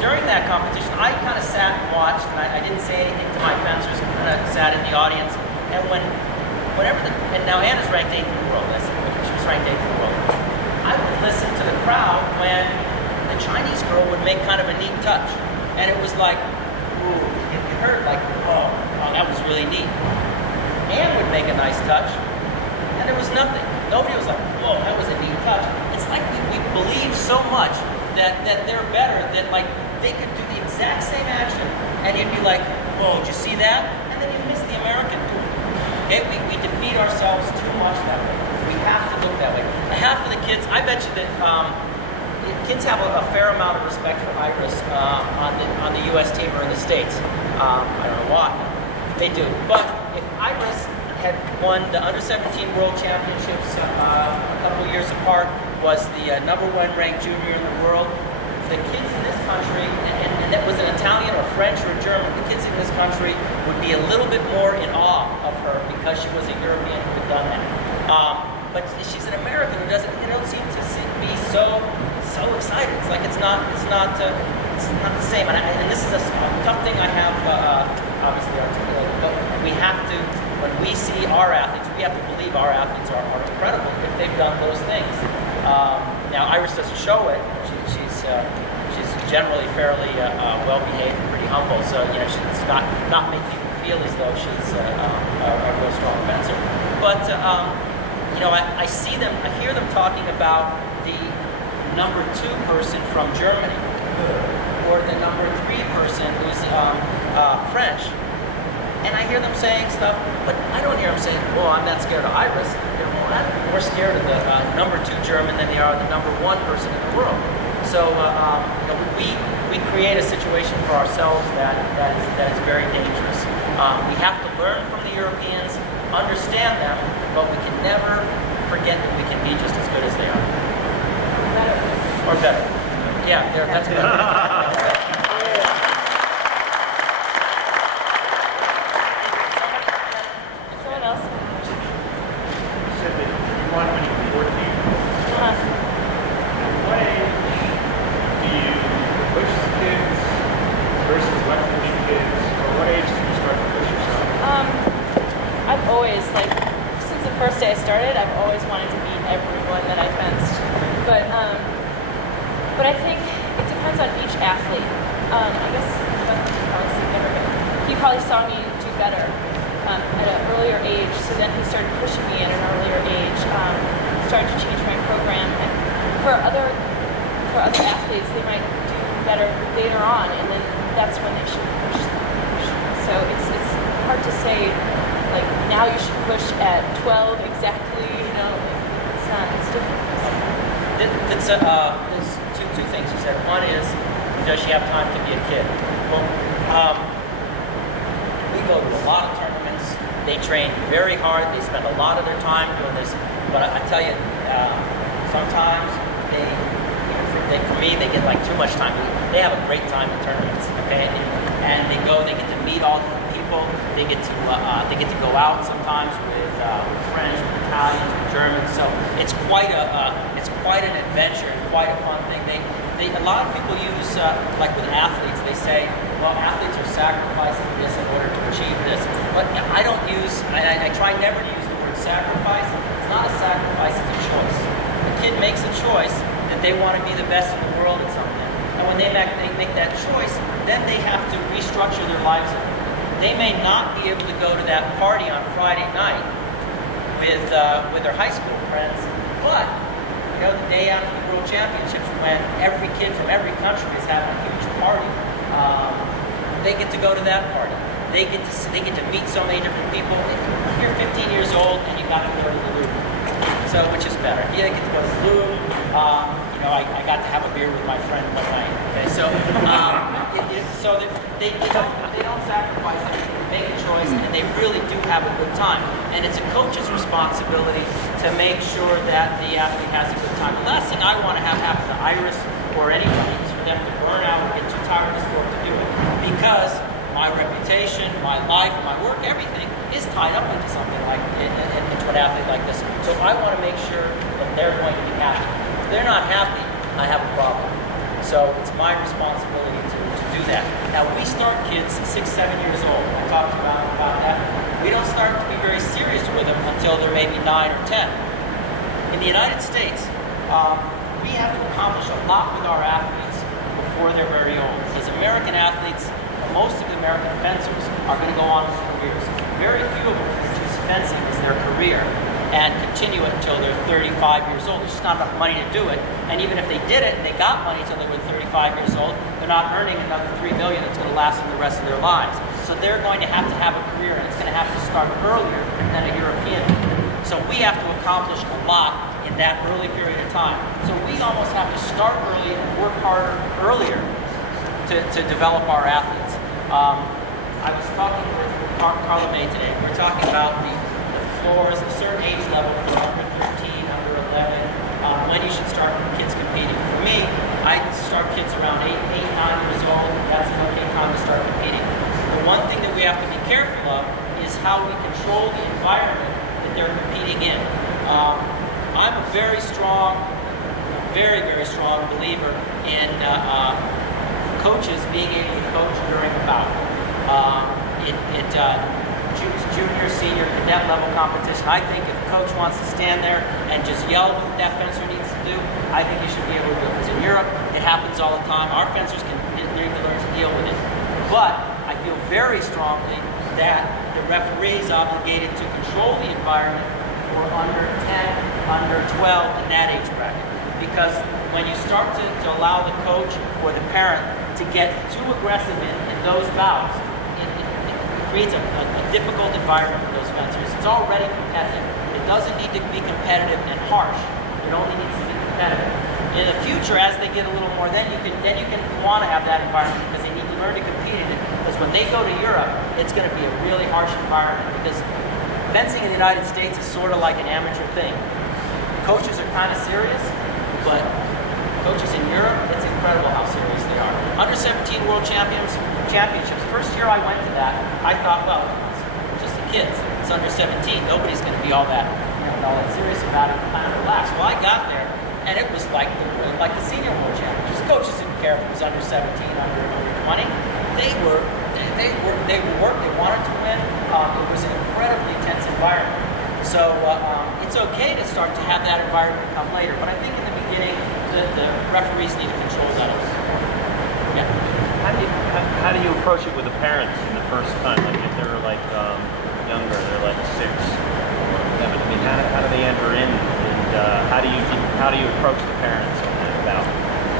During that competition, I kind of sat and watched, and I didn't say anything to my fencers, and kind of sat in the audience. And and now Ann is ranked 8th in the world, she was ranked 8th in the world. I would listen to the crowd when the Chinese girl would make kind of a neat touch. And it was like, ooh, you heard like, oh, that was really neat. Ann would make a nice touch, and there was nothing. Nobody was like, whoa, that was a neat touch. It's like we believe so much that they're better, that like they could do the exact same action, and you'd be like, whoa, did you see that? And then you miss the American tool. Okay, we defeat ourselves too much that way. We have to look that way. And half of the kids, I bet you that kids have a fair amount of respect for Iris on the U.S. team or in the States. I don't know why. They do. But if Iris had won the under-17 World Championships a couple of years apart, was the #1 ranked junior in the world, the kids in this country, and that was an Italian or French or German, the kids in this country would be a little bit more in awe of her because she was a European who had done that. But she's an American who don't seem to be so excited. It's like it's not the same. And this is a tough thing I have obviously articulated. But we have to, when we see our athletes, we have to believe our athletes are incredible if they've done those things. Now Iris doesn't show it. She's generally fairly well behaved and pretty humble. So she's not make people feel as though she's a real strong fencer. But I see them, I hear them talking about the #2 person from Germany, or the #3 person who's French. And I hear them saying stuff, but I don't hear them saying, well, I'm not scared of Iris. They're more scared of the #2 German than they are the #1 person in the world. So we create a situation for ourselves that is very dangerous. We have to learn from the Europeans, understand them, but we can never forget that we can be just as good as they are. Or better. Yeah, that's better. Someone else? You said that you won when you were 14. At what age do you push the kids versus let them be kids? Or what age do you start to push yourself? I've always, since the first day I started, I've always wanted to beat everyone that I fenced. But I think it depends on each athlete. I guess probably significant. He probably saw me do better at an earlier age, so then he started pushing me at an earlier age. Started to change my program, and for other athletes, they might do better later on, and then that's when they should push. So it's hard to say. Like now you should push at 12 exactly. It's not. It's different. There's two things you said. One is, does she have time to be a kid? Well, we go to a lot of tournaments. They train very hard. They spend a lot of their time doing this. But I tell you, sometimes for me, they get like too much time. They have a great time in tournaments, okay? And they get to meet all different people. They get to go out sometimes with French, with Italians, with Germans. So it's quite an adventure and quite a fun thing. A lot of people use like with athletes, they say, well, athletes are sacrificing this in order to achieve this. But I don't use. I try never to use the word sacrifice. It's not a sacrifice; it's a choice. The kid makes a choice that they want to be the best in the world at something. And when they make that choice, then they have to restructure their lives. They may not be able to go to that party on Friday night with their high school friends, but the day after the World Championships, when every kid from every country is having a huge party, they get to go to that party. They get to meet so many different people. You're 15 years old and you got to go to the Louvre. So which is better? Yeah, I get to go to the Louvre. I got to have a beer with my friend one night. Okay, so they don't sacrifice anything. They make a choice. boys, and they really do have a good time. And it's a coach's responsibility to make sure that the athlete has a good time. The last thing I want to have happen to Iris or anybody is for them to burn out or get too tired of the sport to do it. Because my reputation, my life, my work, everything is tied up into something like into an athlete like this. So I want to make sure that they're going to be happy. If they're not happy, I have a problem. So it's my responsibility to do that. Now we start kids 6, 7 years old. I talked about that. We don't start to be very serious with them until they're maybe 9 or 10. In the United States, we have to accomplish a lot with our athletes before they're very old. As American athletes, most of the American fencers are going to go on with careers. Very few of them choose fencing as their career and continue it until they're 35 years old. There's just not enough money to do it. And even if they did it and they got money until they were 35 years old, they're not earning another $3 million that's going to last them the rest of their lives. So they're going to have a career, and it's going to have to start earlier than a European. So we have to accomplish a lot in that early period of time. So we almost have to start early and work harder earlier to develop our athletes. I was talking with Carla May today. We were talking about the floors, a certain age level for under 13, under 11, when you should start kids competing. For me, I start kids around 8, 9 years old. That's an okay time to start competing. The one thing that we have to be careful of is how we control the environment that they're competing in. I'm a very strong believer in coaches being able to coach during a bout. Junior, senior, cadet level competition. I think if a coach wants to stand there and just yell what that fencer needs to do, I think he should be able to do it. Because in Europe, it happens all the time. Our fencers need to learn to deal with it. But I feel very strongly that the referee is obligated to control the environment for under 10, under 12 in that age bracket. Because when you start to allow the coach or the parent to get too aggressive in those bouts, it creates a difficult environment for those fencers. It's already competitive. It doesn't need to be competitive and harsh. It only needs to be competitive. In the future, as they get a little more, then you can want to have that environment because they need to learn to compete in it. Because when they go to Europe, it's going to be a really harsh environment because fencing in the United States is sort of like an amateur thing. Coaches are kind of serious, but coaches in Europe, it's incredible how serious they are. Under 17 World Championships, first year I went to that, I thought, well, it's just the kids. It's under 17. Nobody's going to be all that serious about it, kind of relaxed. Well, I got there, and it was like the senior World Championships. Coaches didn't care if it was under 17, under 20. They worked. They wanted to win. It was an incredibly intense environment. So it's okay to start to have that environment come later. But I think in the beginning, the referees need to control that a little. Yeah. How do you approach it with the parents in the first time? Like if they're like younger, they're like 6 or 7. I mean, how do they enter in, and how do you approach the parents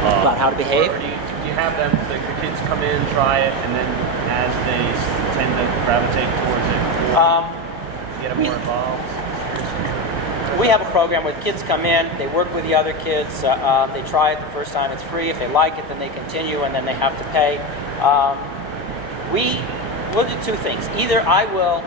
About how to behave? Or do you have them, the kids come in, try it, and then as they tend to gravitate towards it, get them more involved? We have a program where the kids come in, they work with the other kids, they try it the first time, it's free. If they like it, then they continue, and then they have to pay. We'll do 2 things. Either I will,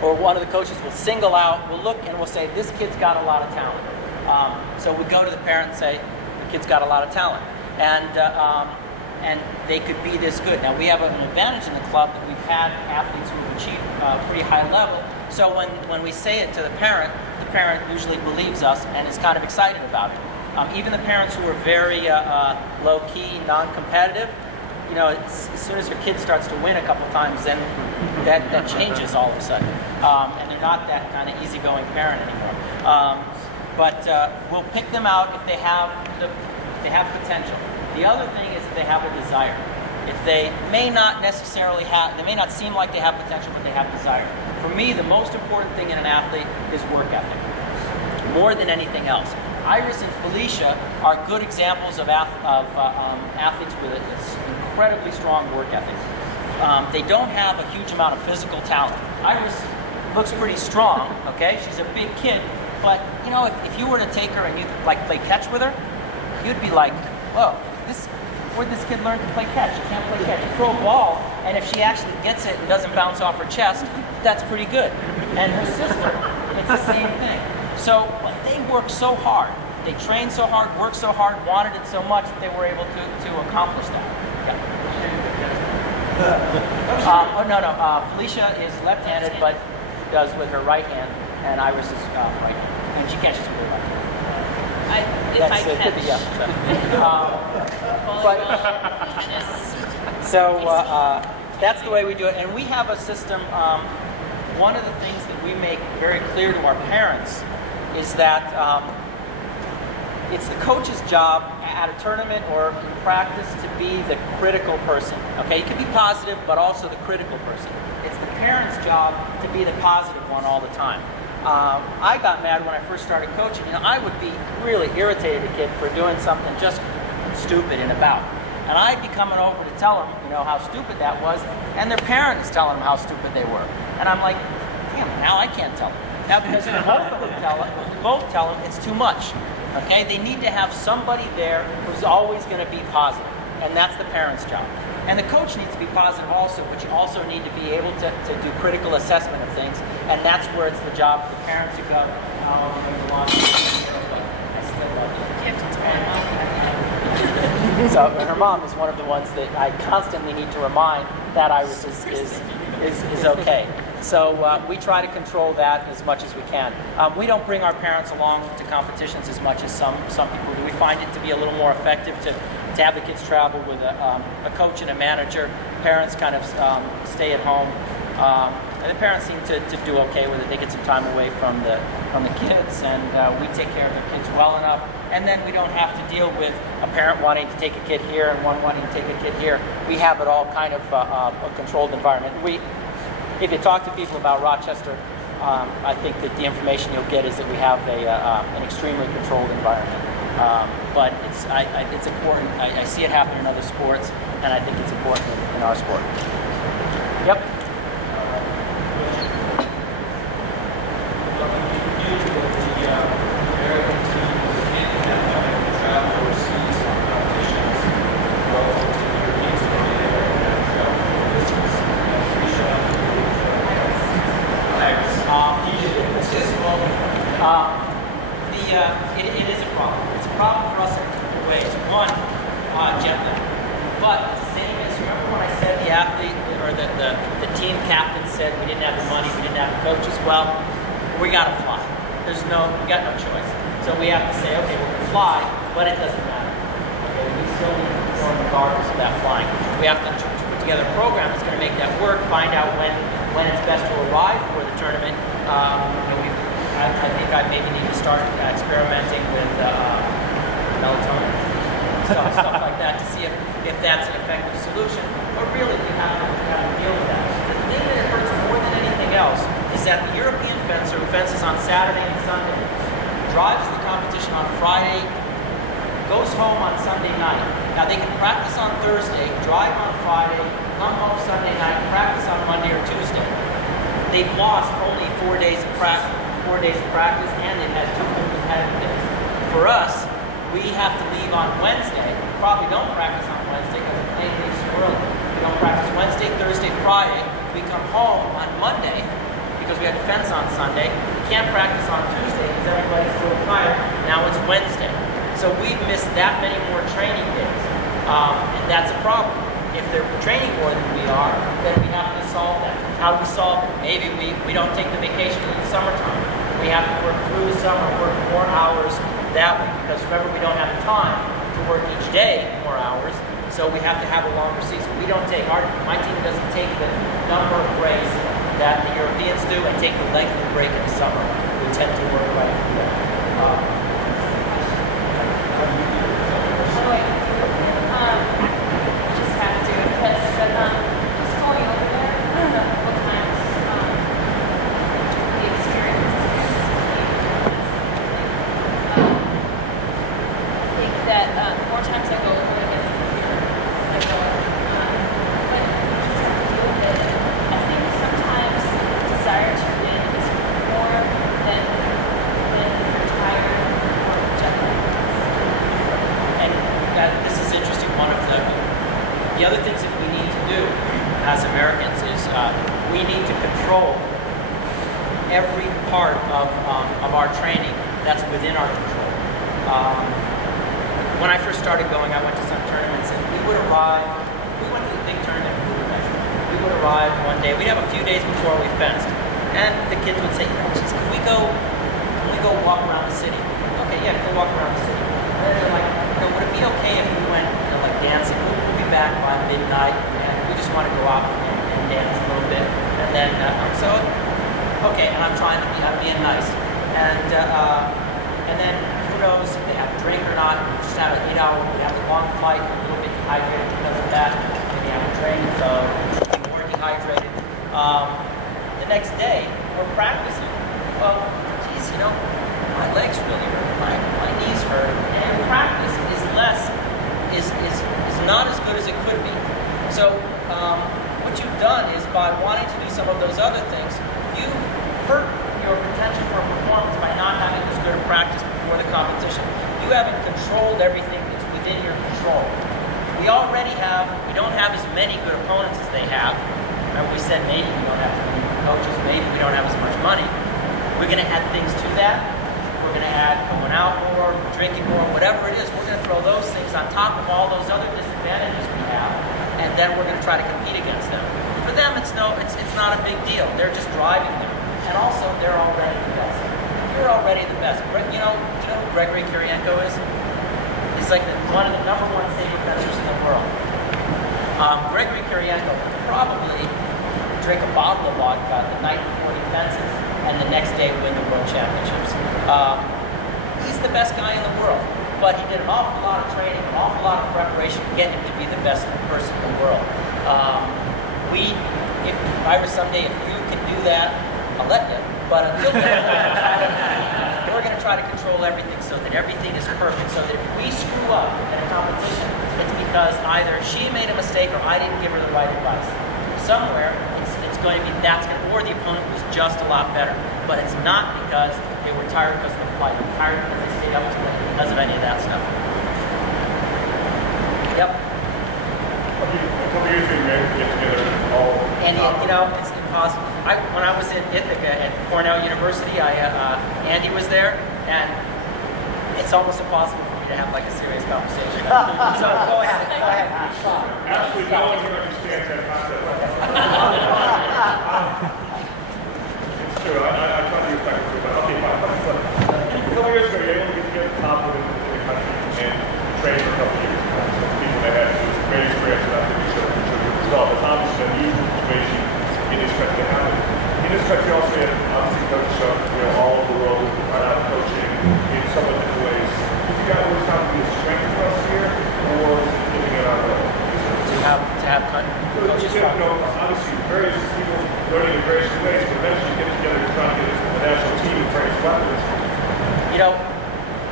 or one of the coaches will single out, we'll look and we'll say, this kid's got a lot of talent. So we go to the parent and say, the kid's got a lot of talent. And they could be this good. Now we have an advantage in the club that we've had athletes who've achieved a pretty high level. So when we say it to the parent usually believes us and is kind of excited about it. Even the parents who are very low-key, non-competitive, as soon as your kid starts to win a couple times, then that changes all of a sudden. And they're not that kind of easygoing parent anymore. But we'll pick them out if they have potential. The other thing is if they have a desire. If they may not seem like they have potential, but they have desire. For me, the most important thing in an athlete is work ethic, more than anything else. Iris and Felicia are good examples of athletes with an incredibly strong work ethic. They don't have a huge amount of physical talent. Iris looks pretty strong, okay? She's a big kid, but if you were to take her and you play catch with her, you'd be like, whoa, where'd this kid learn to play catch? She can't play catch. You throw a ball And if she actually gets it and doesn't bounce off her chest, that's pretty good. And her sister, it's the same thing. So they work so hard. They trained so hard, worked so hard, wanted it so much that they were able to accomplish that. Yeah. No. Felicia is left-handed, but does with her right hand, and Iris is right hand. And she catches with her right hand. Could be, yeah. So that's the way we do it. And we have a system. One of the things that we make very clear to our parents is that it's the coach's job at a tournament or in practice to be the critical person. Okay, you can be positive, but also the critical person. It's the parent's job to be the positive one all the time. I got mad when I first started coaching. I would be really irritated at a kid for doing something just stupid in a bout. And I'd be coming over to tell them, how stupid that was, and their parent is telling them how stupid they were. And I'm like, damn, now I can't tell them. Now because both of them tell them it's too much. Okay, they need to have somebody there who's always going to be positive, and that's the parent's job. And the coach needs to be positive also, but you also need to be able to do critical assessment of things, and that's where it's the job for the parent to go. I still love you. So her mom is one of the ones that I constantly need to remind that Iris is okay. So we try to control that as much as we can. We don't bring our parents along to competitions as much as some people do. We find it to be a little more effective to have the kids travel with a coach and a manager. Parents kind of stay at home. And the parents seem to do okay with it. They get some time away from the kids, and we take care of the kids well enough. And then we don't have to deal with a parent wanting to take a kid here and one wanting to take a kid here. We have it all kind of a controlled environment. If you talk to people about Rochester, I think that the information you'll get is that we have an extremely controlled environment. But it's important. I see it happen in other sports, and I think it's important in our sport. Yep. It is a problem. It's a problem for us in two ways. One, jet lag. But it's the same as, remember when I said the athlete or the team captain said we didn't have the money, we didn't have the coaches? Well, we got to fly. We got no choice. So we have to say, okay, we're going to fly, but it doesn't matter. Okay, we still need to perform regardless of that flying. We have to put together a program that's going to make that work, find out when it's best to arrive for the tournament. I think I maybe need to start experimenting with melatonin, stuff like that, to see if that's an effective solution. But really, you have to deal with that. The thing that hurts more than anything else is that the European fencer who fences on Saturday and Sunday drives to the competition on Friday, goes home on Sunday night. Now they can practice on Thursday, drive on Friday, come home Sunday night, practice on Monday or Tuesday. They've lost only 4 days of practice. And they've had 2 competitive days. For us, we have to leave on Wednesday. We probably don't practice on Wednesday because the plane leaves too early. We don't practice Wednesday, Thursday, Friday. We come home on Monday because we have to fence on Sunday. We can't practice on Tuesday because everybody's a little tired. Now it's Wednesday. So we've missed that many more training days. And that's a problem. If they're training more than we are, then we have to solve that. How do we solve it? Maybe we don't take the vacation in the summertime. We have to work through the summer, work more hours that way. Because remember, we don't have time to work each day more hours, so we have to have a longer season. We don't take, my team doesn't take the number of breaks that the Europeans do and take the length of the break in the summer. We tend to work right through that. Desire to win is more than tired we need to control every part of our training that's within our control. When I first started going, I went to some tournaments, and we went to the big tournament in Budapest. We would arrive one day, we'd have a few days before we fenced, and the kids would say, geez, can we go walk around the city? Okay, yeah, go walk around the city. And then they're like, would it be okay if we went, like dancing? We'll be back by midnight, and we just want to go out and dance a little bit. And then, okay, and I'm being nice. And then, who knows if they have a drink or not. We just have an 8-hour, we have a long flight, a little bit dehydrated because of that. Maybe have a drink, so more dehydrated. The next day, we're practicing. Well, geez, my legs really hurt, my knees hurt, and practice is not as good as it could be. So what you've done is, by wanting to do some of those other things, you've hurt your potential for performance by not having as good a practice before the competition. You haven't controlled everything that's within your control. We don't have as many good opponents as they have. Remember, we said maybe we don't have as many coaches, maybe we don't have as much money. We're going to add things to that. We're going to add going out more, drinking more, whatever it is. We're going to throw those things on top of all those other disadvantages we have, and then we're going to try to compete against them. For them, it's not a big deal. They're just driving there, and also they're already the best. You're already the best. Do you know who Gregory Kirienko is? He's like one of the #1 saber fencers in the world. Gregory Kirienko could probably drink a bottle of vodka the night before he fences, and the next day win the world championships. He's the best guy in the world, but he did an awful lot of training, an awful lot of preparation to get him to be the best person in the world. If someday, if you can do that, I'll let you. But until then, we're going to try to control everything so that everything is perfect, so that if we screw up in a competition, it's because either she made a mistake or I didn't give her the right advice. Somewhere, it's going to be or the opponent was just a lot better. But it's not because they were tired because of the flight, or tired because they stayed up too late because of any of that stuff. Yep. A couple years ago, you guys get together all. And it's impossible. When I was in Ithaca at Cornell University, Andy was there, and it's almost impossible for me to have like a serious conversation. So go ahead. Absolutely no one here understands that concept. It's true. I try to be respectful, but okay, fine. A couple years ago, you were able to get together the top women in the country and train for a couple years. Some people that had great experience with that it's obviously an unusual situation in this country to happen. In this country, also, we have obviously coaches all over the world who are out coaching in somewhat different ways. Do you guys always have to be a strength for us here, or is it looking at our role? To have coaches from obviously, various people learning in various ways, but eventually get together and try to get a national team in various weapons.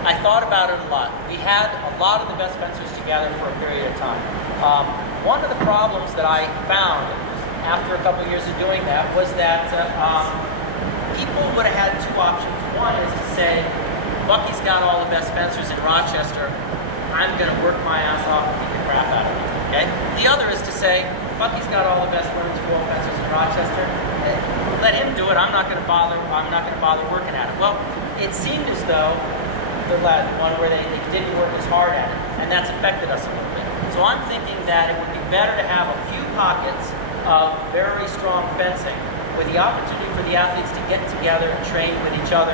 I thought about it a lot. We had a lot of the best fencers together for a period of time. One of the problems that I found after a couple of years of doing that was that people would have had two options. One is to say, Bucky's got all the best fencers in Rochester. I'm going to work my ass off and beat the crap out of him. Okay? The other is to say, Bucky's got all the best women's foil fencers in Rochester. Let him do it. I'm not going to bother working at it. Well, it seemed as though the one where they didn't work as hard at it, and that's affected us a little bit. So I'm thinking that it would be better to have a few pockets of very strong fencing with the opportunity for the athletes to get together and train with each other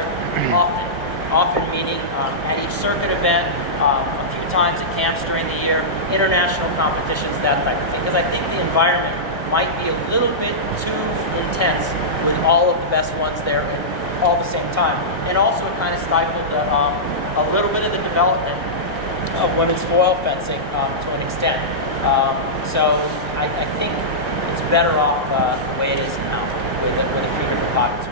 often meaning at each circuit event, a few times at camps during the year, international competitions, that type of thing. Because I think the environment might be a little bit too intense with all of the best ones there all at the same time. And also it kind of stifled a little bit of the development of women's foil fencing to an extent. So I think it's better off the way it is now with a few different pockets.